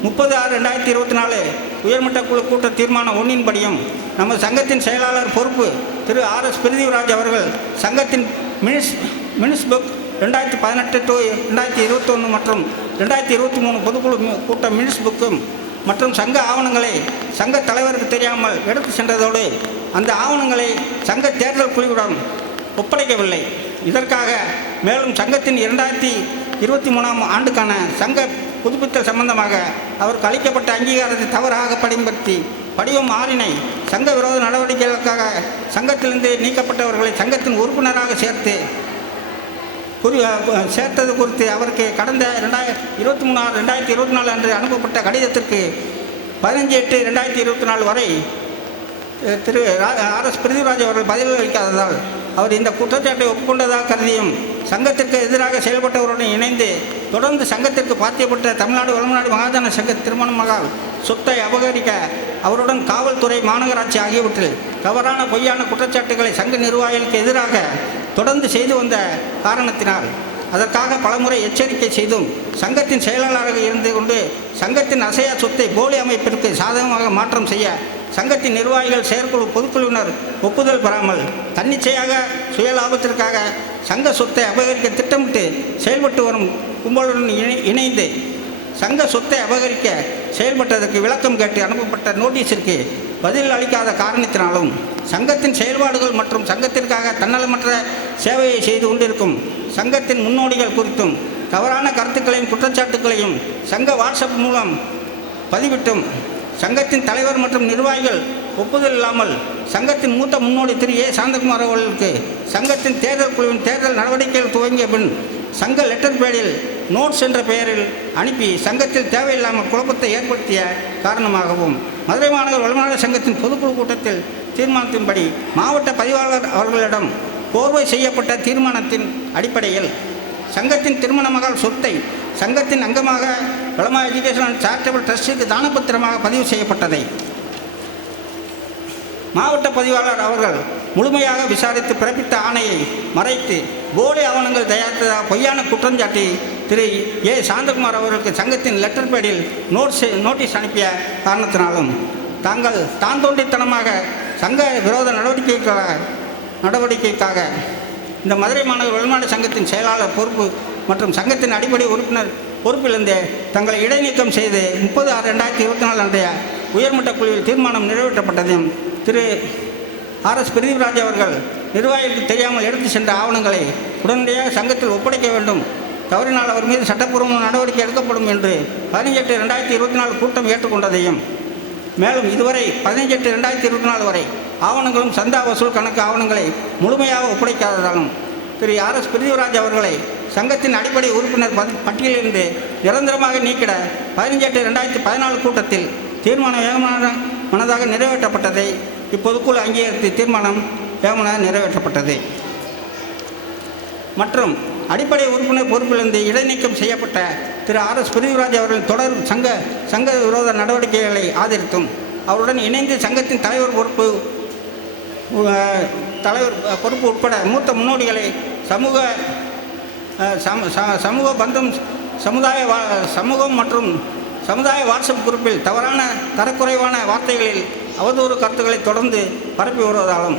30/6/2024 உயர்மட்ட குழு கூட்ட தீர்மானம் 1 படியும் நமது சங்கத்தின் செயலாளர் பொறுப்பு திரு ஆர்.எஸ். பிரிதிவிராஜ் அவர்கள் சங்கத்தின் மினிஸ் புக் 2018-2021 மற்றும் 2023 பொதுக்குழு கூட்ட மினிஸ் புக்கும் மற்றும் சங்க ஆவணங்களை சங்க தலைவருக்கு தெரியாமல் எடுத்து சென்றதோடு அந்த ஆவணங்களை சங்க தேர்தல் குழுவிடம் ஒப்படைக்கவில்லை. இதற்காக மேலும் சங்கத்தின் 2023 ஆண்டுக்கான சங்க புதுப்பித்தல் சம்பந்தமாக அவருக்கு அளிக்கப்பட்ட அங்கீகாரத்தை தவறாக பயன்படுத்தி படிவம் 6 சங்க விரோத நடவடிக்கைகளுக்காக சங்கத்திலிருந்து நீக்கப்பட்டவர்களை சங்கத்தின் உறுப்பினராக சேர்த்தது குறித்து அவருக்கு கடந்த 23/6/2024 அன்று அனுப்பப்பட்ட கடிதத்திற்கு 15/8/2024 வரை திரு ஆர்.எஸ். பிரிதிவிராஜ் அவர்கள் பதில் அளிக்காததால் அவர் இந்த குற்றச்சாட்டை ஒப்புக்கொண்டதாக கருதியும் சங்கத்திற்கு எதிராக செயல்பட்டவருடன் இணைந்து தொடர்ந்து சங்கத்திற்கு பாத்தியப்பட்ட தமிழ்நாடு வளநாடு மகாஜன சங்க திருமண மகால் சொத்தை அபகரிக்க அவருடன் காவல்துறை, மாநகராட்சி ஆகியவற்றில் தவறான பொய்யான குற்றச்சாட்டுகளை சங்க நிர்வாகிகளுக்கு எதிராக தொடர்ந்து செய்து வந்த காரணத்தினால் அதற்காக பலமுறை எச்சரிக்கை செய்தும் சங்கத்தின் செயலாளராக இருந்து கொண்டு சங்கத்தின் அசையா சொத்தை போலி அமைப்பிற்கு சாதகமாக மாற்றம் செய்ய சங்கத்தின் நிர்வாகிகள், செயற்குழு, பொதுக்குழுவினர் ஒப்புதல் பெறாமல் தன்னிச்சையாக சுய லாபத்திற்காக சங்க சொத்தை அபகரிக்க திட்டமிட்டு செயல்பட்டு வரும் கும்பலுடன் இணைந்து சங்க சொத்தை அபகரிக்க செயல்பட்டதற்கு விளக்கம் கேட்டு அனுப்பப்பட்ட நோட்டீஸிற்கு பதில் அளிக்காத காரணத்தினாலும் சங்கத்தின் செயல்பாடுகள் மற்றும் சங்கத்திற்காக தன்னலமற்ற சேவையை செய்து கொண்டிருக்கும் சங்கத்தின் முன்னோடிகள் குறித்தும் தவறான கருத்துக்களையும் குற்றச்சாட்டுகளையும் சங்க வாட்ஸ்அப் மூலம் பதிவிட்டும் சங்கத்தின் தலைவர் மற்றும் நிர்வாகிகள் ஒப்புதல் இல்லாமல் சங்கத்தின் மூத்த முன்னோடி திரு ஏ சாந்தகுமார் அவர்களுக்கு சங்கத்தின் தேர்தல் குழுவின் தேர்தல் நடவடிக்கைகள் துவங்கிய பின் சங்க லெட்டர் பேடில் நோட்ஸ் என்ற பெயரில் அனுப்பி சங்கத்தில் தேவையில்லாமல் குழப்பத்தை ஏற்படுத்திய காரணமாகவும் மதுரை மாநகர் வளமாளர் சங்கத்தின் பொதுக்குழு கூட்டத்தில் தீர்மானத்தின்படி மாவட்ட பதிவாளர் அவர்களிடம் கோர்வை செய்யப்பட்ட தீர்மானத்தின் அடிப்படையில் சங்கத்தின் திருமண மகள் சொத்தை சங்கத்தின் அங்கமாக வளமா எஜுகேஷன் அண்ட் சேரிட்டபிள் ட்ரஸ்டுக்கு தானபத்திரமாக பதிவு செய்யப்பட்டதை மாவட்ட பதிவாளர் அவர்கள் முழுமையாக விசாரித்து பிறப்பித்த ஆணையை மறைத்து போலி ஆவணங்கள் தயாரித்ததாக பொய்யான குற்றஞ்சாட்டி திரு ஏ சாந்தகுமார் அவர்களுக்கு சங்கத்தின் லெட்டர் பேடில் நோட்டீஸ் அனுப்பிய காரணத்தினாலும் தான் தோன்றித்தனமாக சங்க விரோத நடவடிக்கைக்காக இந்த மதுரை மாநகர் வெளிநாடு சங்கத்தின் செயலாளர் பொறுப்பு மற்றும் சங்கத்தின் அடிப்படை உறுப்பினர் பொறுப்பிலிருந்து தங்களை இடைநீக்கம் செய்து 30/6/2024 அன்றைய உயர்மட்ட குழுவில் தீர்மானம் நிறைவேற்றப்பட்டதையும் திரு ஆர்.எஸ். பிரிதிவிராஜ் அவர்கள் நிர்வாகிகளுக்கு தெரியாமல் எடுத்து சென்ற ஆவணங்களை உடனடியாக சங்கத்தில் ஒப்படைக்க வேண்டும், தவறினால் அவர் மீது சட்டப்பூர்வ நடவடிக்கை எடுக்கப்படும் என்று 15/8/2024 கூட்டம் ஏற்றுக்கொண்டதையும் மேலும் இதுவரை 15/8/2024 வரை ஆவணங்களும் சந்தா வசூல் கணக்கு ஆவணங்களை முழுமையாக ஒப்படைக்காததாலும் திரு ஆர்.எஸ். பிரிதிவிராஜ் அவர்களை சங்கத்தின் அடிப்படை உறுப்பினர் பட்டியலிருந்து நிரந்தரமாக நீக்கிட 15/8/2014 கூட்டத்தில் தீர்மானம் மனதாக நிறைவேற்றப்பட்டதை இப்பொதுக்குழு அங்கீகரித்து தீர்மானம் வேகமாக நிறைவேற்றப்பட்டது. மற்றும் அடிப்படை உறுப்பினர் பொறுப்பிலிருந்து இடைநீக்கம் செய்யப்பட்ட திரு ஆர்.எஸ். பிரிதிவிராஜ் அவர்களின் தொடர் சங்க விரோத நடவடிக்கைகளை ஆதரித்தும் அவருடன் இணைந்து சங்கத்தின் தலைவர் பொறுப்பு உட்பட மூத்த முன்னோடிகளை சமூக பந்தம் சமூகம் மற்றும் சமுதாய வாட்ஸ்அப் குரூப்பில் தரக்குறைவான வார்த்தைகளில் அவதூறு கருத்துக்களை தொடர்ந்து பரப்பி வருவதாலும்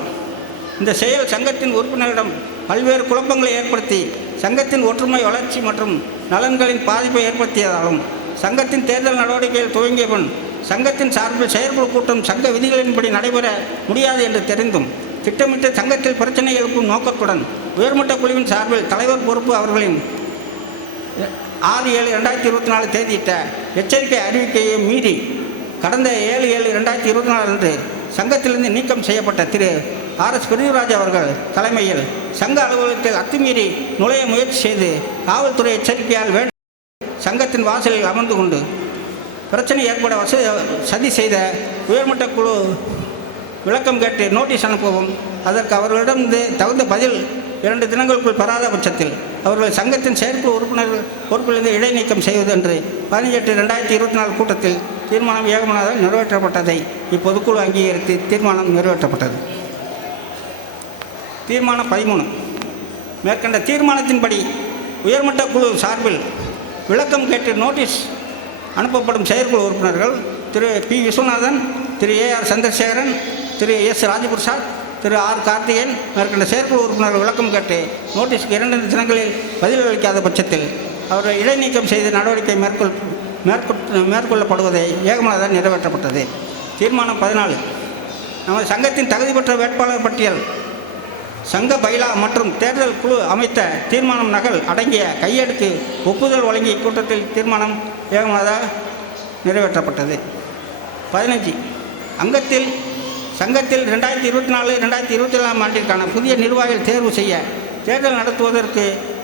இந்த செயல் சங்கத்தின் உறுப்பினரிடம் பல்வேறு குழப்பங்களை ஏற்படுத்தி சங்கத்தின் ஒற்றுமை வளர்ச்சி மற்றும் நலன்களின் பாதிப்பை ஏற்படுத்தியதாலும் சங்கத்தின் தேர்தல் நடவடிக்கைகள் துவங்கிய பின் சங்கத்தின் சார்பில் செயற்குழு கூட்டம் சங்க விதிகளின்படி நடைபெற முடியாது என்று தெரிந்தும் திட்டமிட்டு சங்கத்தில் பிரச்சனை எழுப்பும் நோக்கத்துடன் உயர்மட்ட குழுவின் சார்பில் தலைவர் பொறுப்பு அவர்களின் 6/7/2024 தேதியிட்ட எச்சரிக்கை அறிவிக்கையை மீறி கடந்த 7/7/2024 அன்று சங்கத்திலிருந்து நீக்கம் செய்யப்பட்ட திரு ஆர்.எஸ். பிரிதிவிராஜ் அவர்கள் தலைமையில் சங்க அலுவலகத்தில் அத்துமீறி நுழைய முயற்சி செய்து காவல்துறை எச்சரிக்கையால் சங்கத்தின் வாசலில் அமர்ந்து கொண்டு பிரச்சனை ஏற்பட சதி செய்த உயர்மட்ட குழு விளக்கம் கேட்டு நோட்டீஸ் அனுப்பவும் அதற்கு அவர்களிடம் தகுந்த பதில் 2 தினங்களுக்குள் பெறாத பட்சத்தில் அவர்கள் சங்கத்தின் செயற்குழு உறுப்பினர்கள் பொறுப்பிலிருந்து இடைநீக்கம் செய்வது என்று 15/8/2024 கூட்டத்தில் தீர்மானம் ஏகமனதாக நிறைவேற்றப்பட்டதை இப்பொதுக்குழு அங்கீகரித்து தீர்மானம் நிறைவேற்றப்பட்டது. தீர்மானம் 13. மேற்கண்ட தீர்மானத்தின்படி உயர்மட்ட குழு சார்பில் விளக்கம் கேட்டு நோட்டீஸ் அனுப்பப்படும் செயற்குழு உறுப்பினர்கள் திரு பி. விஸ்வநாதன், திரு ஏ.ஆர். சந்திரசேகரன், திரு எஸ். ராஜபிரசாத், திரு ஆர். கார்த்திகேயன் மேற்கொண்ட செயற்குழு உறுப்பினர்கள் விளக்கம் கேட்டு நோட்டீஸுக்கு 2 தினங்களில் பதிலளிக்காத பட்சத்தில் அவர்கள் இடைநீக்கம் செய்த நடவடிக்கை மேற்கொள்ளப்படுவதை ஏகமனதாக நிறைவேற்றப்பட்டது. தீர்மானம் 14. நமது சங்கத்தின் தகுதி பெற்ற வேட்பாளர் பட்டியல் சங்க பைலா மற்றும் தேர்தல் குழு அமைத்த தீர்மானம் நகல் அடங்கிய கையெழுத்து ஒப்புதல் வழங்கிய கூட்டத்தில் தீர்மானம் ஏகமனதாக நிறைவேற்றப்பட்டது. 15. சங்கத்தில் 2024-2027 ஆண்டிற்கான புதிய நிர்வாகிகள் தேர்வு செய்ய தேர்தல் நடத்துவதற்கு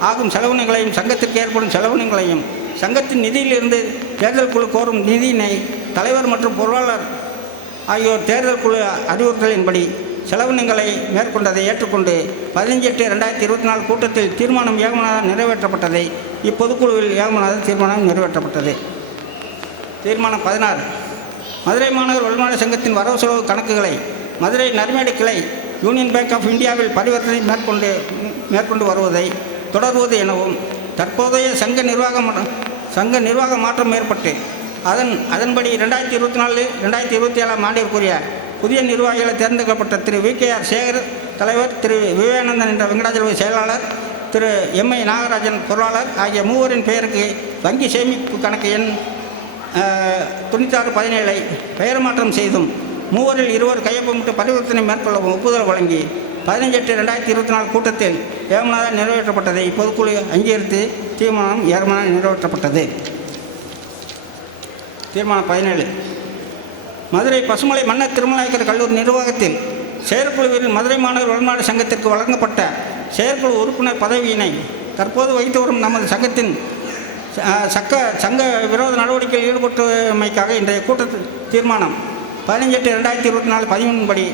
ஆகும் செலவினங்களையும் சங்கத்திற்கு ஏற்படும் செலவினங்களையும் சங்கத்தின் நிதியிலிருந்து தேர்தல் குழு கோரும் நிதியினை தலைவர் மற்றும் பொருளாளர் ஆகியோர் தேர்தல் குழு அறிவுறுத்தலின்படி செலவினங்களை மேற்கொண்டதை ஏற்றுக்கொண்டு 15/8/2024 கூட்டத்தில் தீர்மானம் ஏகமனதாக நிறைவேற்றப்பட்டதை இப்பொதுக்குழுவில் ஏகமனதாக தீர்மானம் நிறைவேற்றப்பட்டது. தீர்மானம் 16. மதுரை மாநகர் வெளிநாடு சங்கத்தின் வரவு செலவு கணக்குகளை மதுரை நரிமேடு கிளை யூனியன் பேங்க் ஆஃப் இந்தியாவில் பரிவர்த்தனை மேற்கொண்டு வருவதை தொடர்வது எனவும் தற்போதைய சங்க நிர்வாக மாற்றம் ஏற்பட்டு அதன்படி 2024-2027 ஆண்டிற்குரிய புதிய நிர்வாகிகளை தேர்ந்தெடுக்கப்பட்ட திரு வி.கே.ஆர். சேகர் தலைவர், திரு விவேகானந்தன் என்ற வெங்கடாஜலபதி செயலாளர், திரு எம்.ஐ. நாகராஜன் பொருளாளர் ஆகிய மூவரின் பெயருக்கு வங்கி சேமிப்பு கணக்கு எண் 9617 பெயர் மாற்றம் செய்தும் மூவரில் 2 கையொப்பமிட்டு பரிவர்த்தனை மேற்கொள்ளவும் ஒப்புதல் வழங்கி 15/8/2024 கூட்டத்தில் ஏகமனதாக நிறைவேற்றப்பட்டதை இப்பொதுக்குழு அங்கீகரித்து தீர்மானம் ஏகமனதாக நிறைவேற்றப்பட்டது. தீர்மானம் 17. மதுரை பசுமலை மன்னர் திருமலாய்க்கர் கல்லூரி நிர்வாகத்தில் செயற்குழுவில் மதுரை மாநகர் வடமாடு சங்கத்திற்கு வழங்கப்பட்ட செயற்குழு உறுப்பினர் பதவியினை தற்போது வைத்து வரும் நமது சங்கத்தின் சங்க விரோத நடவடிக்கையில் ஈடுபட்டமைக்காக இன்றைய கூட்ட தீர்மானம் 15/8/2024 பதிவின்படி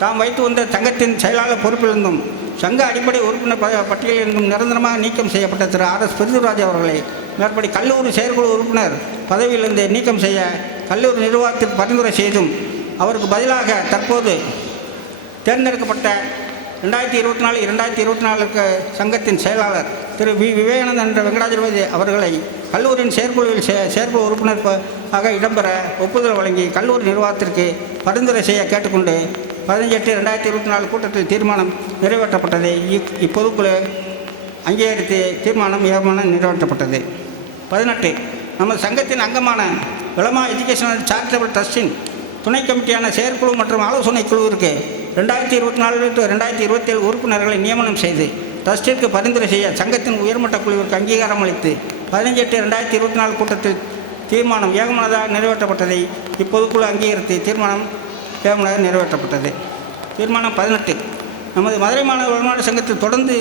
தாம் வைத்து வந்த சங்கத்தின் செயலாளர் பொறுப்பிலிருந்தும் சங்க அடிப்படை உறுப்பினர் பட்டியலிலிருந்தும் நிரந்தரமாக நீக்கம் செய்யப்பட்ட திரு RS பிரிதுராஜ் அவர்களை மேற்படி கல்லூரி செயற்குழு உறுப்பினர் பதவியிலிருந்து நீக்கம் செய்ய கல்லூரி நிர்வாகத்திற்கு பரிந்துரை செய்தும் அவருக்கு பதிலாக தற்போது தேர்ந்தெடுக்கப்பட்ட 2024 சங்கத்தின் செயலாளர் திரு விவேகானந்தன் என்ற வெங்கடாஜலபதி அவர்களை கல்லூரியின் செயற்குழுவில் செயற்குழு உறுப்பினர் ஆக இடம்பெற ஒப்புதல் வழங்கி கல்லூரி நிர்வாகத்திற்கு பரிந்துரை செய்ய கேட்டுக்கொண்டு 15/8/2024 கூட்டத்தில் தீர்மானம் நிறைவேற்றப்பட்டது. இப்பொதுக்குழு அங்கீகரித்து தீர்மானம் ஏகமனம் நிறைவேற்றப்பட்டது. 18 நமது சங்கத்தின் அங்கமான விளமா எஜுகேஷனல் சேரிட்டபிள் ட்ரஸ்டின் துணை கமிட்டியான செயற்குழு மற்றும் ஆலோசனை குழுவிற்கு 2024-2027 உறுப்பினர்களை நியமனம் செய்து ட்ரஸ்டிற்கு பரிந்துரை செய்ய சங்கத்தின் உயர்மட்ட குழுவிற்கு அங்கீகாரம் அளித்து 15/8/2024 கூட்டத்தில் தீர்மானம் ஏகமனதாக நிறைவேற்றப்பட்டதை இப்பொதுக்குழு அங்கீகரித்து தீர்மானம் ஏகமனதாக நிறைவேற்றப்பட்டது. தீர்மானம் 18 நமது மதுரை மாநகர் வடமாடு சங்கத்தில் தொடர்ந்து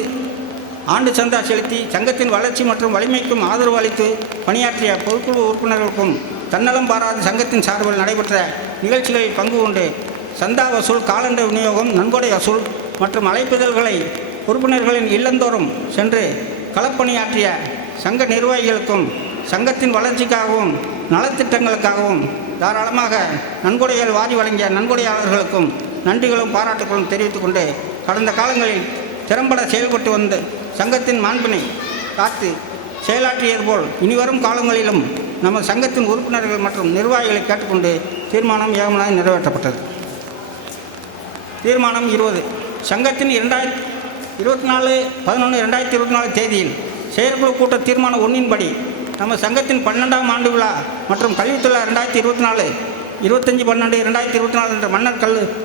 ஆண்டு சந்தா செலுத்தி சங்கத்தின் வளர்ச்சி மற்றும் வலிமைக்கும் ஆதரவு அளித்து பணியாற்றிய பொதுக்குழு உறுப்பினர்களுக்கும் தன்னலம் பாராத சங்கத்தின் சார்பில் நடைபெற்ற நிகழ்ச்சிகளில் பங்கு கொண்டு சந்தா வசூல், காலண்டர் விநியோகம், நன்கொடை வசூல் மற்றும் அழைப்பிதழ்களை உறுப்பினர்களின் இல்லந்தோறும் சென்று களப்பணியாற்றிய சங்க நிர்வாகிகளுக்கும் சங்கத்தின் வளர்ச்சிக்காகவும் நலத்திட்டங்களுக்காகவும் தாராளமாக நன்கொடைகள் வாரி வழங்கிய நன்கொடையாளர்களுக்கும் நன்றிகளும் பாராட்டுகளும் தெரிவித்துக் கொண்டு கடந்த காலங்களில் திறம்பட செயல்பட்டு வந்த சங்கத்தின் மாண்பினை காத்து செயலாற்றியது போல் இனிவரும் காலங்களிலும் நமது சங்கத்தின் உறுப்பினர்கள் மற்றும் நிர்வாகிகளை கேட்டுக்கொண்டு தீர்மானம் ஏகமனதாக நிறைவேற்றப்பட்டது. தீர்மானம் 20 சங்கத்தின் 24/11/2024 தேதியில் செயற்குழு கூட்ட தீர்மானம் 1 நம்ம சங்கத்தின் 12ஆம் ஆண்டு விழா மற்றும் கல்வித்துறை 2024 25/12/2024 என்ற மன்னர்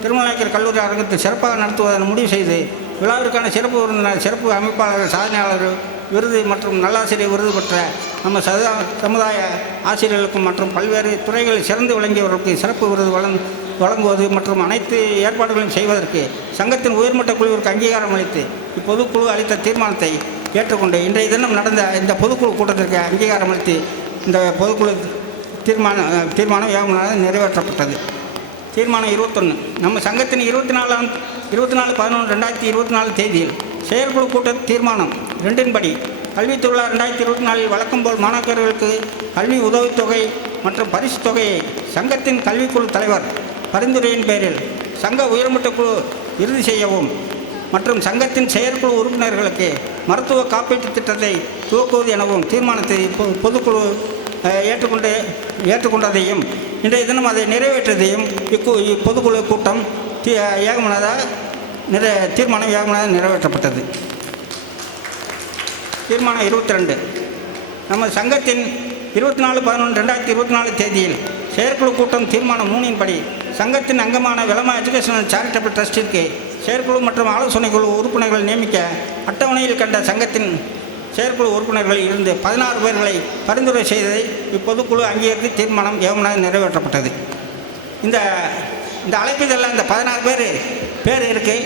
திருமலாய்க்கர் கல்லூரி அரங்கத்தில் சிறப்பாக நடத்துவதென முடிவு செய்து விழாவிற்கான சிறப்பு விருந்தினர், சிறப்பு அமைப்பாளர்கள், சாதனையாளர்கள் விருது மற்றும் நல்லாசிரியர் விருது பெற்ற நம்ம சமுதாய ஆசிரியர்களுக்கும் மற்றும் பல்வேறு துறைகளில் சிறந்து விளங்கியவர்களுக்கு சிறப்பு விருது வழங்குவது மற்றும் அனைத்து ஏற்பாடுகளையும் செய்வதற்கு சங்கத்தின் உயர்மட்ட குழுவிற்கு அங்கீகாரம் அளித்து இப்பொதுக்குழு அளித்த தீர்மானத்தை ஏற்றுக்கொண்டு இன்றைய தினம் நடந்த இந்த பொதுக்குழு கூட்டத்திற்கு அங்கீகாரம் அளித்து இந்த பொதுக்குழு தீர்மானம் ஏகமனதாக நிறைவேற்றப்பட்டது. தீர்மானம் 21 நம்ம சங்கத்தின் 24/11/2024 தேதியில் செயற்குழு கூட்ட தீர்மானம் 2 கல்வித்துறை 2024 வழக்கம் போல் மாணாக்கர்களுக்கு கல்வி உதவித்தொகை மற்றும் பரிசு தொகையை சங்கத்தின் கல்விக்குழு தலைவர் பரிந்துரையின் பேரில் சங்க உயர்மட்ட குழு இறுதி செய்யவும் மற்றும் சங்கத்தின் செயற்குழு உறுப்பினர்களுக்கு மருத்துவ காப்பீட்டுத் திட்டத்தை துவக்குவது எனவும் தீர்மானத்தை பொதுக்குழு ஏற்றுக்கொண்டதையும் இன்றைய தினம் அதை நிறைவேற்றதையும் இப்பொதுக்குழு கூட்டம் தீர்மானம் ஏகமனதாக நிறைவேற்றப்பட்டது. தீர்மானம் 22 நமது சங்கத்தின் 24/11/2024 தேதியில் செயற்குழு கூட்டம் தீர்மானம் 3 சங்கத்தின் அங்கமான விளமா எஜுகேஷனல் சேரிட்டபிள் ட்ரஸ்டிற்கு செயற்குழு மற்றும் ஆலோசனை குழு உறுப்பினர்கள் நியமிக்க அட்டவணையில் கண்ட சங்கத்தின் செயற்குழு உறுப்பினர்களில் இருந்து 16 பேர்களை பரிந்துரை செய்ததை இப்பொதுக்குழு அங்கீகரித்து தீர்மானம் ஏகமனதாக நிறைவேற்றப்பட்டது. இந்த அழைப்பிதழில் இந்த 16 பேர் இருக்குது.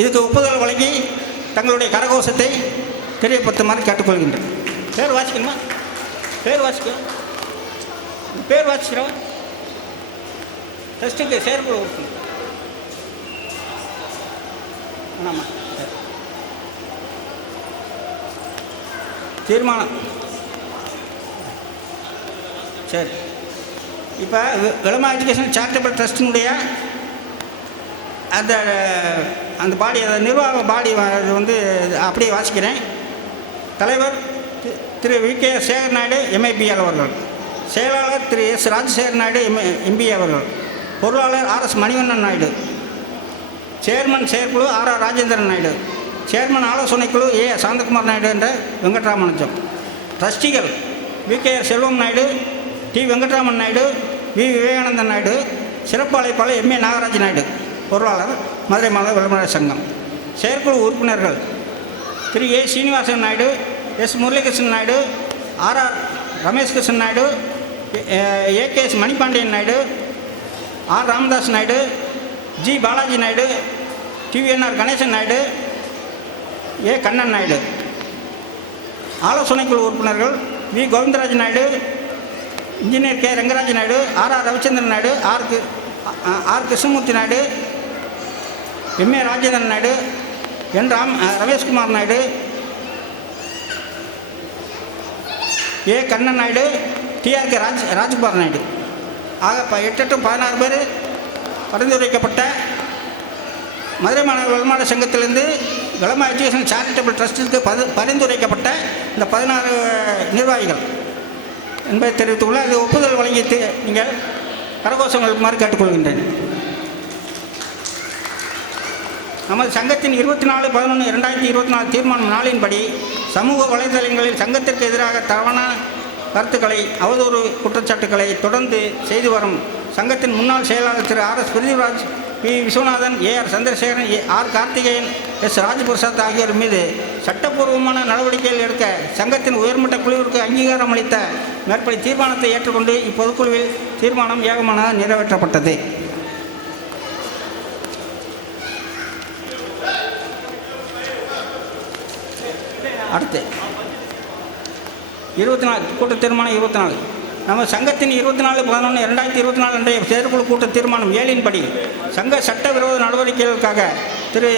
இதுக்கு ஒப்புதல் வழங்கி தங்களுடைய கரகோஷத்தை தெரியப்படுத்துமாறு கேட்டுக்கொள்கின்றனர். பேர் வாசிக்கணுமா? பேர் வாசிக்கிறோம். ட்ரஸ்ட்டுக்கு செயற்குழு உறுப்பினர் ஆமாம். தீர்மானம் சரி. இப்போ விளமா எஜுகேஷன் சேரிட்டபிள் ட்ரஸ்டினுடைய அந்த பாடி, நிர்வாக பாடி அப்படியே வாசிக்கிறேன். தலைவர் திரு V.K. சேகர் நாயுடு MABL அவர்கள், செயலாளர் திரு S. ராஜசேகர் நாயுடு MBA அவர்கள், பொருளாளர் RS மணிவண்ணன் நாயுடு, சேர்மன் செயற்குழு R. ராஜேந்திரன் நாயுடு, சேர்மன் ஆலோசனை குழு A. சாந்தகுமார் நாயுடு என்ற வெங்கட்ராமனுஜம், ட்ரஸ்டிகள் V.K. செல்வம் நாயுடு, T. வெங்கட்ராமன் நாயுடு, V. விவேகானந்தன் நாயுடு, சிறப்பு அழைப்பாளர் M.A. நாகராஜ் நாயுடு, பொருளாளர் மதுரை மாநகர் விளம்பர சங்கம். செயற்குழு உறுப்பினர்கள் Thiru A. Srinivasan Naidu, S. Muralikrishnan Naidu, R. Ramesh Krishnan Naidu, A.K.S. Manipandian Naidu, R Ramadas Naidu, G Balaji Naidu, TVNR Ganesan Naidu, A Kannan Naidu. ஆலோசனைக்குழு உறுப்பினர்கள் V Govindaraj Naidu, engineer K Rangaraj Naidu, R Ravichandran Naidu, R Krishnamoorthy Naidu, MA Rajendran Naidu, N Rameshkumar Naidu, A Kannan Naidu, TRK Rajkumar Naidu. ஆக 8 16 பேர் பரிந்துரைக்கப்பட்ட மதுரை மாநகர விளம்பர சங்கத்திலிருந்து விளம்பர எஜுகேஷன் சேரிட்டபிள் ட்ரஸ்ட்டிற்கு பரிந்துரைக்கப்பட்ட இந்த 16 நிர்வாகிகள் என்பதை தெரிவித்துள்ள அது ஒப்புதல் வழங்கி நீங்கள் கரகோஷம் எழுப்புமாறு கேட்டுக்கொள்கின்றேன். நமது சங்கத்தின் 24/11/2024 தீர்மானம் நாளின்படி சமூக வலைதளங்களில் சங்கத்திற்கு எதிராக தவறான கருத்துக்களை, அவதூறு குற்றச்சாட்டுக்களை தொடர்ந்து செய்து வரும் சங்கத்தின் முன்னாள் செயலாளர் Thiru RS. Prithviraj, P. Viswanathan, AR. Chandrasekaran, R. Karthikeyan, S. Rajaprasad ஆகியோர் மீது சட்டப்பூர்வமான நடவடிக்கைகள் எடுக்க சங்கத்தின் உயர்மட்ட குழுவிற்கு அங்கீகாரம் அளித்த மேற்படி தீர்மானத்தை ஏற்றுக்கொண்டு இப்பொதுக்குழுவில் தீர்மானம் ஏகமனதாக நிறைவேற்றப்பட்டது. அடுத்து 24 கூட்ட தீர்மானம் 24. நம்ம சங்கத்தின் 24/11/2024 அன்றைய செயற்குழு கூட்ட தீர்மானம் 7 சங்க சட்டவிரோத நடவடிக்கைகளுக்காக திரு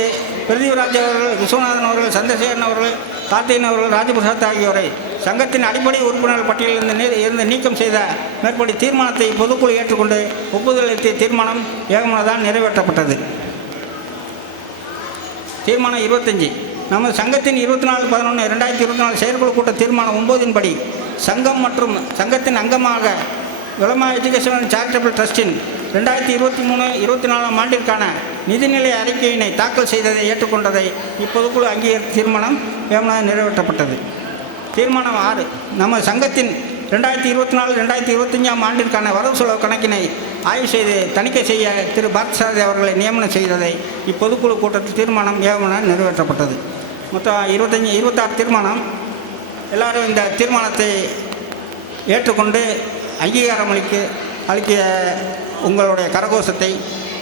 பிரிதிவ்ராஜ் அவர்கள், விஸ்வநாதன் அவர்கள், சந்திரசேகரன் அவர்கள், கார்த்திகேயன் அவர்கள், ராஜபிரசாத் ஆகியோரை சங்கத்தின் அடிப்படை உறுப்பினர்கள் பட்டியலில் இருந்து நீக்கம் செய்த மேற்படி தீர்மானத்தை பொதுக்குழு ஏற்றுக்கொண்டு ஒப்புதல் அளித்த தீர்மானம் ஏகமனதாக நிறைவேற்றப்பட்டது. தீர்மானம் 25. நமது சங்கத்தின் 24/11/2024 செயற்குழு கூட்ட தீர்மானம் 9 சங்கம் மற்றும் சங்கத்தின் அங்கமாக விளம்பர எஜுகேஷன் சேரிட்டபிள் ட்ரஸ்டின் 2023-24 ஆண்டிற்கான நிதிநிலை அறிக்கையினை தாக்கல் செய்ததை ஏற்றுக்கொண்டதை இப்பொதுக்குழு அங்கீகரித்த தீர்மானம் ஏகமனதாக நிறைவேற்றப்பட்டது. தீர்மானம் 6. நமது சங்கத்தின் 2024-2025 ஆண்டிற்கான வரவு செலவு கணக்கினை ஆய்வு செய்து தணிக்கை செய்ய திரு பார்த்தசாரதி அவர்களை நியமனம் செய்ததை இப்பொதுக்குழு கூட்டத்தில் தீர்மானம் ஏகமனதாக நிறைவேற்றப்பட்டது. மொத்தம் 26 தீர்மானம். எல்லாரும் இந்த தீர்மானத்தை ஏற்றுக்கொண்டு அங்கீகாரம் அளிக்க உங்களுடைய கரகோஷத்தை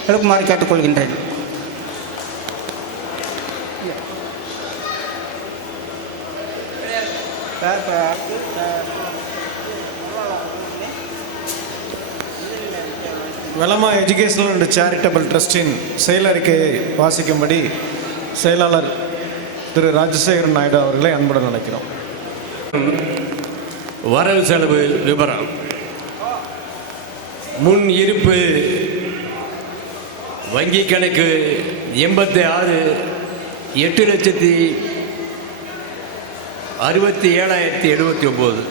எழுப்புமாறு கேட்டுக்கொள்கின்றேன். வெலமா எஜுகேஷனல் அண்ட் சேரிட்டபிள் ட்ரஸ்டின் செயலறிக்கையை வாசிக்கும்படி செயலாளர் திரு ராஜசேகரன் நாயுடு அவர்களை அன்புடன் அழைக்கிறோம். வரவு செலவு விபரம். முன் இருப்பு வங்கி கணக்கு 86,867,079.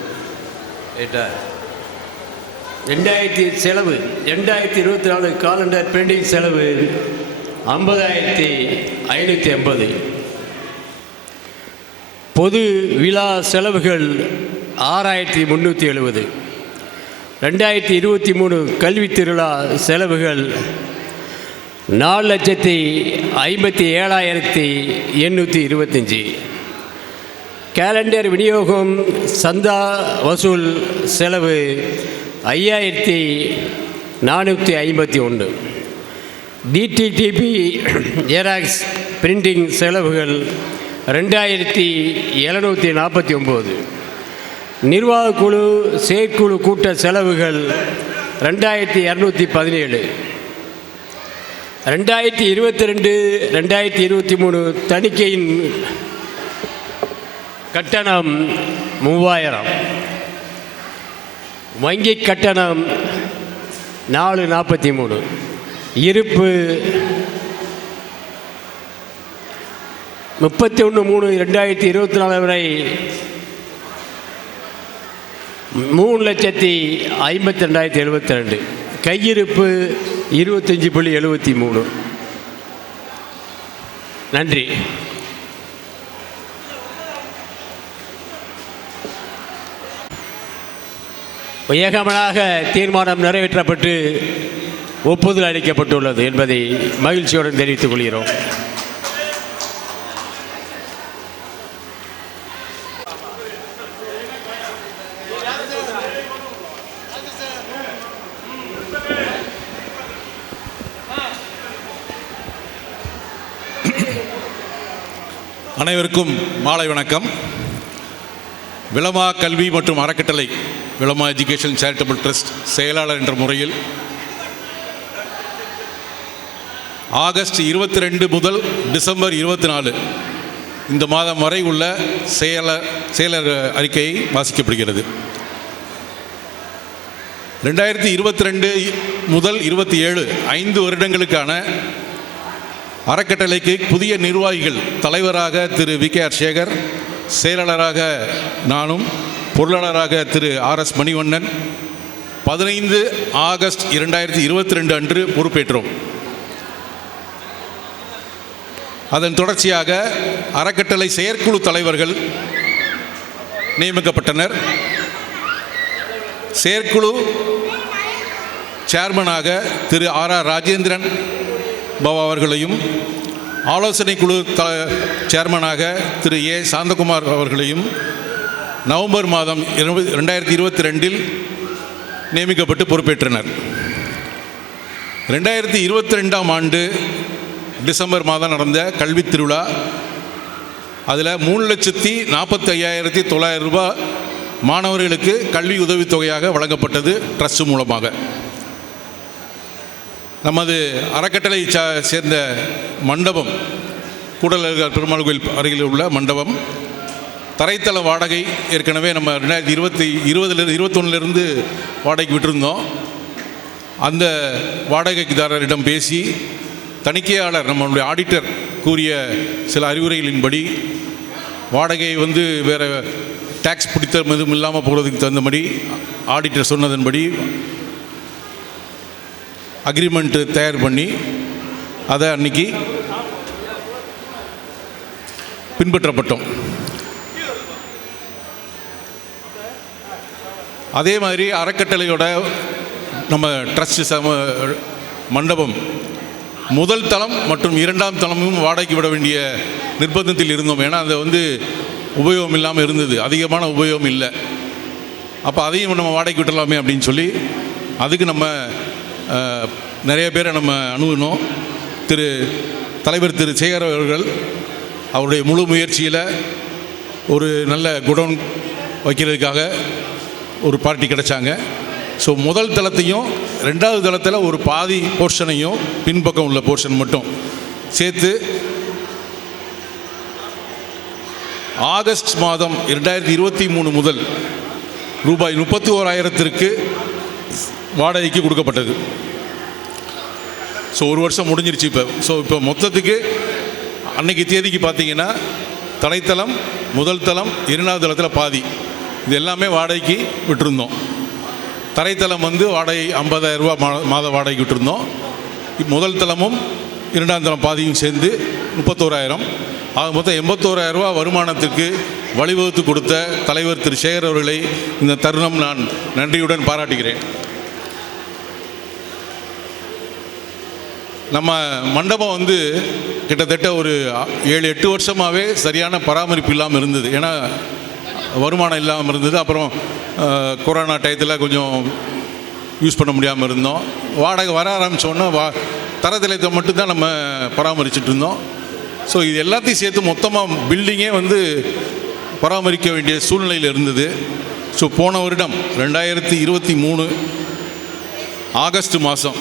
2024 காலண்டர் பெண்டிங் செலவு 50,580. பொது விழா செலவுகள் 6,370. 2023 கல்வி திருவிழா செலவுகள் 4,57,825. கேலண்டர் விநியோகம் சந்தா வசூல் செலவு 5,451. டிடிடிபி ஜெராக்ஸ் பிரிண்டிங் செலவுகள் 2,749. நிர்வாகக்குழு செயற்குழு கூட்ட செலவுகள் 2,217. 2022-2023 தணிக்கையின் கட்டணம் 3,000. வங்கி கட்டணம் 443. இருப்பு 31/3/2024 வரை 3,52,072. கையிருப்பு 25,73. நன்றி. ஏகமனதாக தீர்மானம் நிறைவேற்றப்பட்டு ஒப்புதல் அளிக்கப்பட்டுள்ளது என்பதை மகிழ்ச்சியுடன் தெரிவித்துக் கொள்கிறோம். அனைவருக்கும் மாலை வணக்கம். விளமா கல்வி மற்றும் அறக்கட்டளை விளமா எஜுகேஷன் சேரிட்டபிள் ட்ரஸ்ட் செயலாளர் என்ற முறையில் ஆகஸ்ட் 22 முதல் டிசம்பர் 24 இந்த மாதம் வரை உள்ள செயலர் அறிக்கையை வாசிக்கப்படுகிறது. 2022 முதல் 27 5 வருடங்களுக்கான அறக்கட்டளைக்கு புதிய நிர்வாகிகள் தலைவராக திரு வி.கே.ஆர். சேகர், செயலாளராக நானும், பொருளாளராக திரு ஆர்.எஸ். மணிவண்ணன் 15 ஆகஸ்ட் 2022 அன்று பொறுப்பேற்றோம். அதன் தொடர்ச்சியாக அறக்கட்டளை செயற்குழு தலைவர்கள் நியமிக்கப்பட்டனர். செயற்குழு சேர்மனாக திரு ஆர்.ஆர். ராஜேந்திரன் பாபா அவர்களையும், ஆலோசனை குழு சேர்மனாக திரு ஏ. சாந்தகுமார் அவர்களையும் நவம்பர் மாதம் 2022 நியமிக்கப்பட்டு பொறுப்பேற்றனர். 2022 ஆண்டு டிசம்பர் மாதம் நடந்த கல்வி திருவிழா, அதில் 3,45,900 ரூபாய் மாணவர்களுக்கு கல்வி உதவித்தொகையாக வழங்கப்பட்டது ட்ரஸ்ட் மூலமாக. நமது அறக்கட்டளை சேர்ந்த மண்டபம், கூடலூர் பெருமாள் கோயில் அருகில் உள்ள மண்டபம், தரைத்தள வாடகை ஏற்கனவே நம்ம 2021 வாடகைக்கு விட்டிருந்தோம். அந்த வாடகைதாரரிடம் பேசி தணிக்கையாளர் நம்மளுடைய ஆடிட்டர் கூறிய சில அறிவுரைகளின்படி வாடகை வேறு டேக்ஸ் பிடித்த எதுவும் இல்லாமல் போகிறதுக்கு தகுந்தபடி ஆடிட்டர் சொன்னதன்படி அக்ரிமெண்ட்டு தயார் பண்ணி அதை அன்னைக்கு பின்பற்றப்பட்டோம். அதே மாதிரி அறக்கட்டளையோட நம்ம ட்ரஸ்ட் மண்டபம் முதல் தளம் மற்றும் 2ஆம் தளமும் வாடகைக்கு விட வேண்டிய நிர்பந்தத்தில் இருந்தோம். ஏன்னா அதை உபயோகம் இல்லாமல் இருந்தது, அதிகமான உபயோகம் இல்லை. அப்போ அதையும் நம்ம வாடகைக்கு விட்டலாமே அப்படின்னு சொல்லி அதுக்கு நம்ம நிறைய பேரை நம்ம அணுகணும். தலைவர் திரு சேகர் அவர்கள் அவருடைய முழு முயற்சியில் ஒரு நல்ல குடோன் வைக்கிறதுக்காக ஒரு பார்ட்டி கிடைச்சாங்க. ஸோ முதல் தளத்தையும் 2வது தளத்தில் ஒரு பாதி போர்ஷனையும் பின்பக்கம் உள்ள போர்ஷன் மட்டும் சேர்த்து ஆகஸ்ட் மாதம் 2023 முதல் ரூபாய் 31,000 வாடகைக்கு கொடுக்கப்பட்டது. ஸோ ஒரு வருஷம் முடிஞ்சிருச்சு இப்போ. ஸோ இப்போ மொத்தத்துக்கு அன்னைக்கு தேதிக்கு பார்த்தீங்கன்னா தரைத்தளம், முதல் தளம், 2வது தளத்தில் பாதி இது எல்லாமே வாடகைக்கு விட்டுருந்தோம். தரைத்தளம் வாடகை 50,000 ரூபா மாத வாடகைக்கு விட்டுருந்தோம். முதல் தளமும் 2ஆம் தளம் பாதியும் சேர்ந்து 31,000. ஆக மொத்தம் 81,000 ரூபா வருமானத்துக்கு வழிவகுத்து கொடுத்த தலைவர் திரு சேகர் அவர்களை இந்த தருணம் நான் நன்றியுடன் பாராட்டுகிறேன். நம்ம மண்டபம் கிட்டத்தட்ட ஒரு 7-8 வருஷமாகவே சரியான பராமரிப்பு இல்லாமல் இருந்தது. ஏன்னா வருமானம் இல்லாமல் இருந்தது. அப்புறம் கொரோனா டயத்தில் கொஞ்சம் யூஸ் பண்ண முடியாமல் இருந்தோம். வாடகை வர ஆரம்பித்தோன்னா தரத்திலத்தை மட்டும்தான் நம்ம பராமரிச்சுட்டு இருந்தோம். ஸோ இது எல்லாத்தையும் சேர்த்து மொத்தமாக பில்டிங்கே பராமரிக்க வேண்டிய சூழ்நிலையில் இருந்தது. ஸோ போன வருடம் 2023 ஆகஸ்ட் மாதம்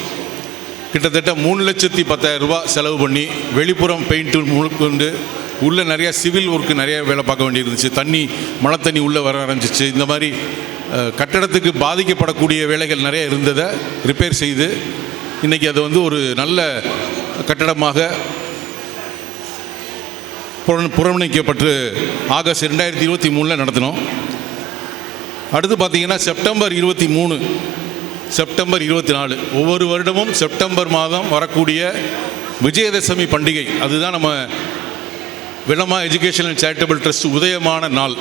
கிட்டத்தட்ட 3,10,000 ரூபாய் செலவு பண்ணி வெளிப்புறம் பெயிண்ட்டு முழுக்கொண்டு உள்ளே நிறையா சிவில் ஒர்க்கு நிறைய வேலை பார்க்க வேண்டியிருந்துச்சு. மழை தண்ணி உள்ளே வர ஆரம்பிச்சிச்சு. இந்த மாதிரி கட்டடத்துக்கு பாதிக்கப்படக்கூடிய வேலைகள் நிறைய இருந்ததை ரிப்பேர் செய்து இன்றைக்கி அது ஒரு நல்ல கட்டடமாக புறணிக்கப்பட்டு ஆகஸ்ட் 2023 நடத்தினோம். அடுத்து பார்த்திங்கன்னா செப்டம்பர் 23, செப்டம்பர் 24 ஒவ்வொரு வருடமும் செப்டம்பர் மாதம் வரக்கூடிய விஜயதசமி பண்டிகை, அதுதான் நம்ம விளமா எஜுகேஷன் அண்ட் சேரிட்டபிள் ட்ரஸ்ட் உதயமான நாள்.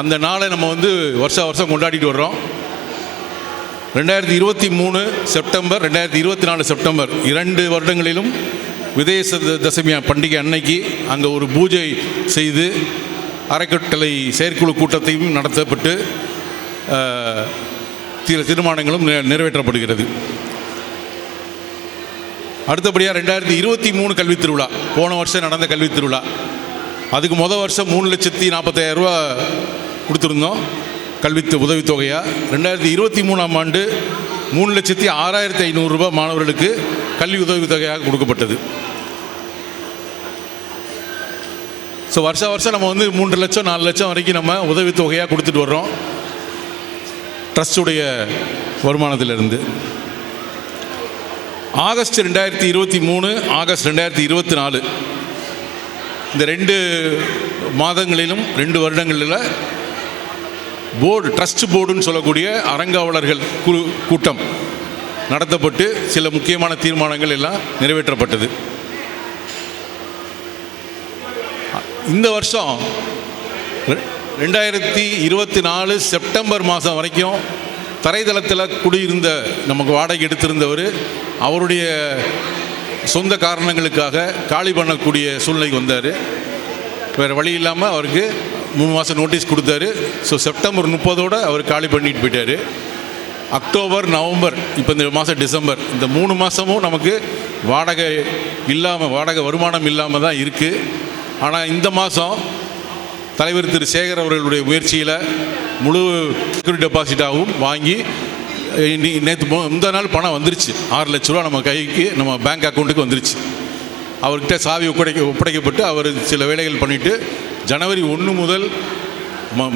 அந்த நாளை நம்ம வருஷம் கொண்டாடிட்டு வர்றோம். 2023 செப்டம்பர், 2024 செப்டம்பர் 2 வருடங்களிலும் விஜயதசமி பண்டிகை அன்னைக்கு அங்கே ஒரு பூஜை செய்து அறக்கட்டளை செயற்குழு கூட்டத்தையும் நடத்தப்பட்டு தீர்மானங்களும் நிறைவேற்றப்படுகிறது. அடுத்தபடியாக 2023 கல்வி திருவிழா, போன வருஷம் நடந்த கல்வி திருவிழா அதுக்கு வருஷம் 3,40,000 ரூபா கொடுத்துருந்தோம் கல்வி உதவித்தொகையாக. 2023ஆம் ஆண்டு 3,06,500 ரூபா மாணவர்களுக்கு கல்வி உதவித்தொகையாக கொடுக்கப்பட்டது. ஸோ வருஷம் நம்ம வந்து 3 லட்சம் 4 லட்சம் வரைக்கும் நம்ம உதவித்தொகையாக கொடுத்துட்டு வர்றோம் ட்ரஸ்டுடைய வருமானத்திலிருந்து. ஆகஸ்ட் 2023, ஆகஸ்ட் 2024 இந்த 2 மாதங்களிலும் 2 வருடங்களில் போர்டு, ட்ரஸ்ட் போர்டுன்னு சொல்லக்கூடிய அறங்காவலர்கள் குழு கூட்டம் நடத்தப்பட்டு சில முக்கியமான தீர்மானங்கள் எல்லாம் நிறைவேற்றப்பட்டது. இந்த வருஷம் 2024 செப்டம்பர் மாதம் வரைக்கும் தரைதளத்தில் குடியிருந்த, நமக்கு வாடகை எடுத்திருந்தவர் அவருடைய சொந்த காரணங்களுக்காக காலி பண்ணக்கூடிய சூழ்நிலைக்கு வந்தார். வேறு வழி இல்லாமல் அவருக்கு 3 மாதம் நோட்டீஸ் கொடுத்தாரு. ஸோ செப்டம்பர் 30 அவர் காலி பண்ணிட்டு போயிட்டார். அக்டோபர், நவம்பர், இப்போ இந்த மாதம் டிசம்பர், இந்த 3 மாதமும் நமக்கு வாடகை இல்லாமல், வாடகை வருமானம் இல்லாமல் தான் இருக்குது. ஆனால் இந்த மாதம் தலைவர் திரு சேகர் அவர்களுடைய முயற்சியில் முழு செக்யூரிட்டி டெபாசிட்டாகவும் வாங்கி நேற்று முந்தா நாள் பணம் வந்துருச்சு. 6 லட்ச ரூபா நம்ம கைக்கு, நம்ம பேங்க் அக்கௌண்ட்டுக்கு வந்துருச்சு. அவர்கிட்ட சாவி ஒப்படைக்கப்பட்டு அவர் சில வேலைகள் பண்ணிவிட்டு ஜனவரி 1 முதல்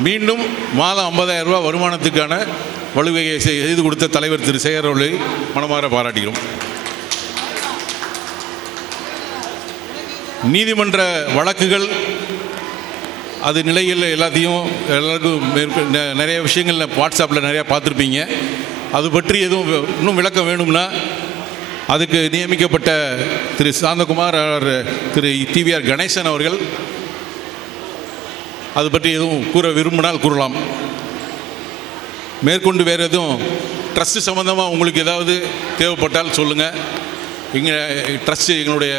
மீண்டும் மாதம் 50,000 ரூபா வருமானத்துக்கான வலுவையை செய்து கொடுத்த தலைவர் திரு சேகர் அவர்களை மனமாற பாராட்டுகிறோம். நீதிமன்ற வழக்குகள் அது நிலையில் எல்லாருக்கும் நிறைய விஷயங்கள் வாட்ஸ்அப்பில் நிறையா பார்த்துருப்பீங்க. அது பற்றி எதுவும் இன்னும் விளக்கம் வேணும்னா அதுக்கு நியமிக்கப்பட்ட திரு சாந்தகுமார், திரு டிவிஆர் கணேசன் அவர்கள் அது பற்றி எதுவும் கூற விரும்பினால் கூறலாம். மேற்கொண்டு வேறு எதுவும் ட்ரஸ்ட்டு சம்மந்தமாக உங்களுக்கு ஏதாவது தேவைப்பட்டால் சொல்லுங்கள். ட்ரஸ்ட்டு எங்களுடைய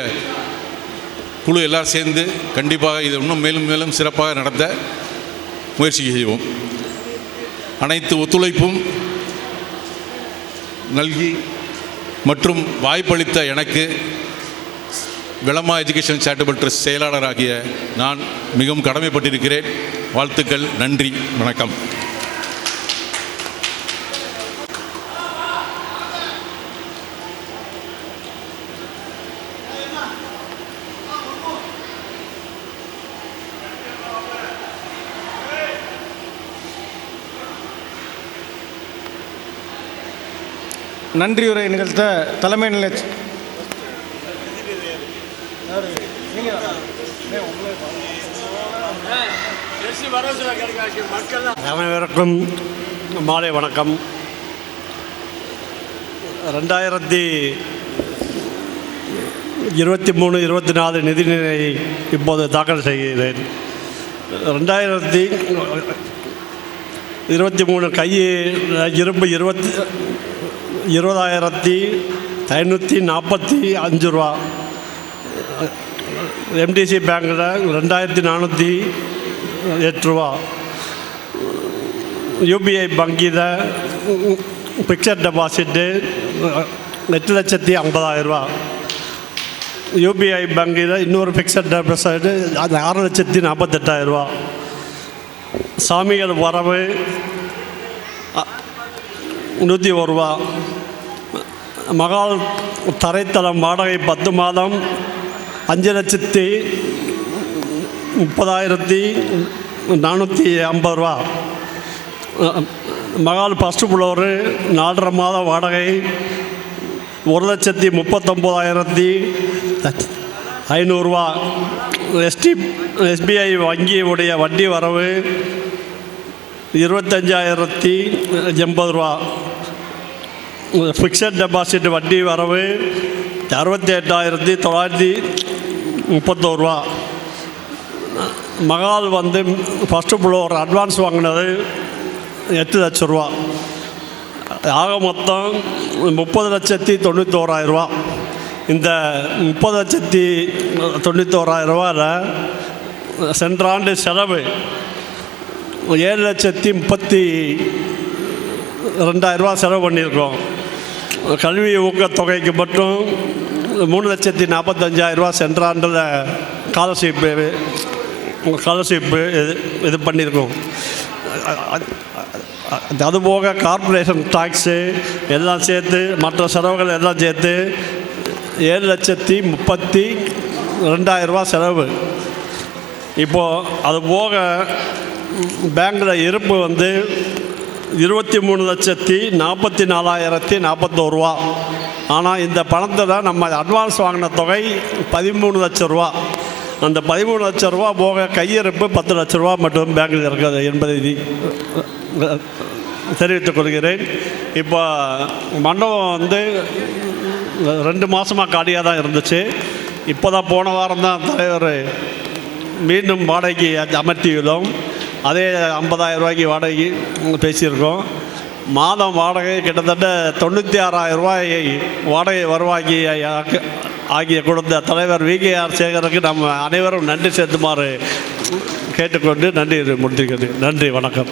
குழு எல்லோரும் சேர்ந்து கண்டிப்பாக இதை இன்னும் மேலும் மேலும் சிறப்பாக நடத்த முயற்சி செய்வோம். அனைத்து ஒத்துழைப்பும் நல்கி மற்றும் வாய்ப்பளித்த எனக்கு விளமா எஜுகேஷன் சேரிட்டபிள் ட்ரஸ்ட் செயலாளராகிய நான் மிகவும் கடமைப்பட்டிருக்கிறேன். வாழ்த்துக்கள். நன்றி. வணக்கம். நன்றியுரை நிகழ்த்த தலைமை நிலை அனைவருக்கும் மாலை வணக்கம். 2023-24 நிதிநிலை இப்போது தாக்கல் செய்கிறேன். 2023 இருப்பு 20,545 ரூபா. எம்டிசி பேங்கில் 2,408 ரூபா. யூபிஐ வங்கியில் ஃபிக்ஸட் டெபாசிட்டு 8,50,000 ரூபா. யூபிஐ வங்கியில் இன்னொரு ஃபிக்ஸட் டெபாசிட்டு அது 6,48,000 ரூபா. சாமிகள் வரவு 101 ரூபா. மகால் தரைத்தளம் வாடகை 10 மாதம் 5,30,450 ரூபா. மகால் ஃபஸ்ட்டு ஃப்ளோரு 4.5 மாதம் வாடகை 1,39,500 ரூபா. எஸ்பிஐ வங்கியுடைய வட்டி வரவு 25,080 ரூபா. ஃபிக்ஸட் டெபாசிட் வட்டி வரவு 68,931 ரூபா. மகால் வந்து ஃபஸ்ட்டு ஃப்ளோர் அட்வான்ஸ் வாங்கினது 8 லட்சம் ரூபா. ஆக மொத்தம் 30,91,000 ரூபா. இந்த 30,91,000 ரூபாவில் சென்ற ஆண்டு செலவு 7,32,000 ரூபா செலவு பண்ணியிருக்கோம். கல்வி ஊக்கத்தொகைக்கு மட்டும் 3,45,000 ரூபா சென்ற ஆண்டில் ஸ்காலர்ஷிப்பு ஸ்காலர்ஷிப்பு இது பண்ணியிருக்கோம். அதுபோக கார்ப்பரேஷன் டாக்ஸு எல்லாம் சேர்த்து மற்ற செலவுகள் எல்லாம் சேர்த்து 7,32,000 செலவு. இப்போது அது போக பேங்கில் இருப்பு வந்து 23,44,041 ரூபா. ஆனால் இந்த பணத்தில் நம்ம அட்வான்ஸ் வாங்கின தொகை 13 லட்சம் ரூபா. அந்த 13 லட்சம் ரூபா போக கையிருப்பு 10 லட்ச ரூபா மட்டும் பேங்கில் இருக்கிறது என்பதை தெரிவித்துக் கொள்கிறேன். இப்போ மண்டபம் வந்து 2 மாதமாக காலியாக தான் இருந்துச்சு. இப்போ தான் போன வாரம் தான் தலைவர் மீண்டும் வாடகைக்கு அமர்த்தியுள்ளோம். அதே 50,000 ரூபாய்க்கு வாடகை பேசியிருக்கோம். மாதம் வாடகை கிட்டத்தட்ட 96,000 ரூபாயை வாடகை வருவாக்கி ஆகிய கொடுத்த தலைவர் VKR சேகருக்கு நம்ம அனைவரும் நன்றி செலுத்துமாறு கேட்டுக்கொண்டு நன்றி முடித்துக்கிறது. நன்றி, வணக்கம்.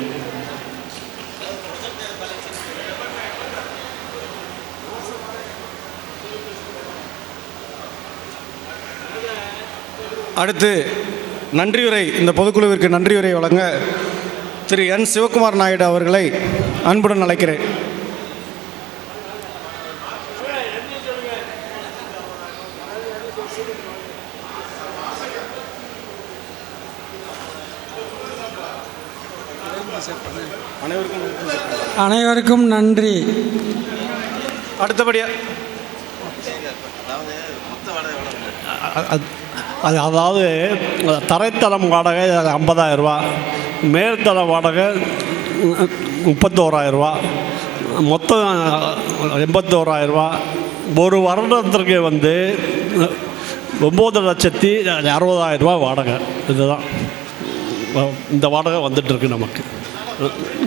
அடுத்து நன்றியுரை, இந்த பொதுக்குழுவிற்கு நன்றியுரை வழங்க திரு N. சிவகுமார் நாயுடு அவர்களை அன்புடன் அழைக்கிறேன். அனைவருக்கும் நன்றி. அடுத்தபடியாக அதாவது தரைத்தளம் வாடகை 50,000 ரூபா, மேல்தள வாடகை 31,000 ரூபா, மொத்தம் 81,000 ரூபா. ஒரு வருடத்திற்கு வந்து 9,60,000 ரூபா வாடகை. இதுதான் இந்த வாடகை வந்துட்டுருக்கு நமக்கு.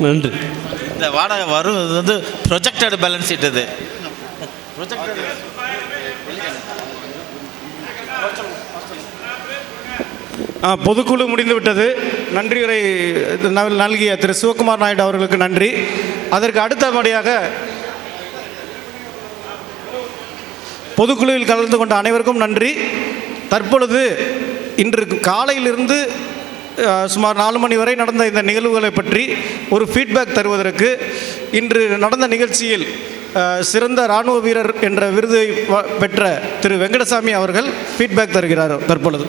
நன்றி. இந்த வாடகை வரும் இது வந்து ப்ரொஜெக்டட் பேலன்ஸ் ஷீட். இது பொதுக்குழு முடிந்து விட்டது. நன்றியுரை நல்கிய திரு சிவகுமார் நாயுடு அவர்களுக்கு நன்றி. அதற்கு அடுத்தபடியாக பொதுக்குழுவில் கலந்து கொண்ட அனைவருக்கும் நன்றி. தற்பொழுது இன்று காலையிலிருந்து சுமார் 4 மணி வரை நடந்த இந்த நிகழ்வுகளை பற்றி ஒரு ஃபீட்பேக் தருவதற்கு இன்று நடந்த நிகழ்ச்சியில் சிறந்த இராணுவ வீரர் என்ற விருதை பெற்ற திரு வெங்கடசாமி அவர்கள் ஃபீட்பேக் தருகிறார். தற்பொழுது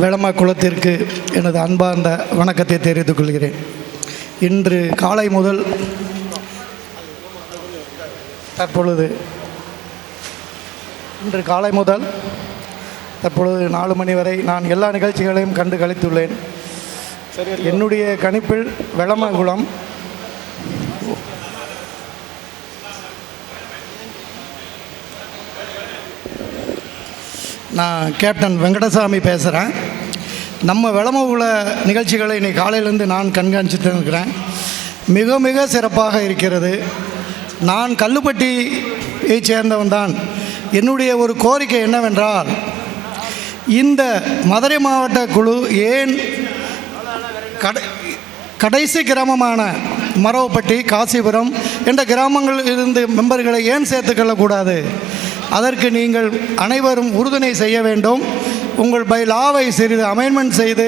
வேளம்மா குலத்திற்கு எனது அன்பார்ந்த வணக்கத்தை தெரிவித்துக் கொள்கிறேன். இன்று காலை முதல் தற்பொழுது 4 மணி வரை நான் எல்லா நிகழ்ச்சிகளையும் கண்டு கழித்துள்ளேன். என்னுடைய கணிப்பில் வெளமகுளம் நான் கேப்டன் வெங்கடசாமி பேசுகிறேன். நம்ம வெளமகுள நிகழ்ச்சிகளை இன்னைக்கு காலையிலேருந்து நான் கண்காணிச்சுட்டு இருக்கிறேன். மிக மிக சிறப்பாக இருக்கிறது. நான் கல்லுப்பட்டியை சேர்ந்தவன் தான். என்னுடைய ஒரு கோரிக்கை என்னவென்றால், இந்த மதுரை மாவட்ட குழு ஏன் கடைசி கிராமமான மரவப்பட்டி, காசிபுரம் என்ற கிராமங்களில் இருந்து மெம்பர்களை ஏன் சேர்த்துக்கொள்ளக்கூடாது? அதற்கு நீங்கள் அனைவரும் உறுதுணை செய்ய வேண்டும். உங்கள் பை லாவை சிறிது அமெண்ட்மெண்ட் செய்து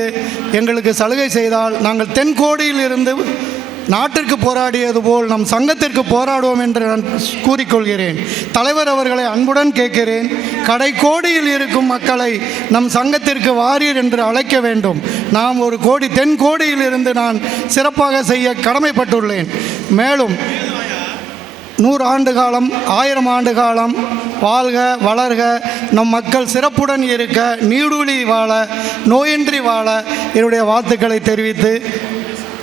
எங்களுக்கு சலுகை செய்தால் நாங்கள் தென்கோடியில் இருந்து நாட்டிற்கு போராடியது போல் நம் சங்கத்திற்கு போராடுவோம் என்று நான் கூறிக்கொள்கிறேன். தலைவர் அவர்களை அன்புடன் கேட்கிறேன், கடைக்கோடியில் இருக்கும் மக்களை நம் சங்கத்திற்கு வாரீர் என்று அழைக்க வேண்டும். நாம் ஒரு கோடி தென்கோடியில் இருந்து நான் சிறப்பாக செய்ய கடமைப்பட்டுள்ளேன். மேலும் 100 ஆண்டு காலம், 1000 ஆண்டு காலம் வாழ்க வளர்க, நம் மக்கள் சிறப்புடன் இருக்க, நீடூழி வாழ, நோயின்றி வாழ என்னுடைய வாழ்த்துக்களை தெரிவித்து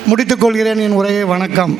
முடித்துக்கொள்கிறேன் என் உரையை. வணக்கம்.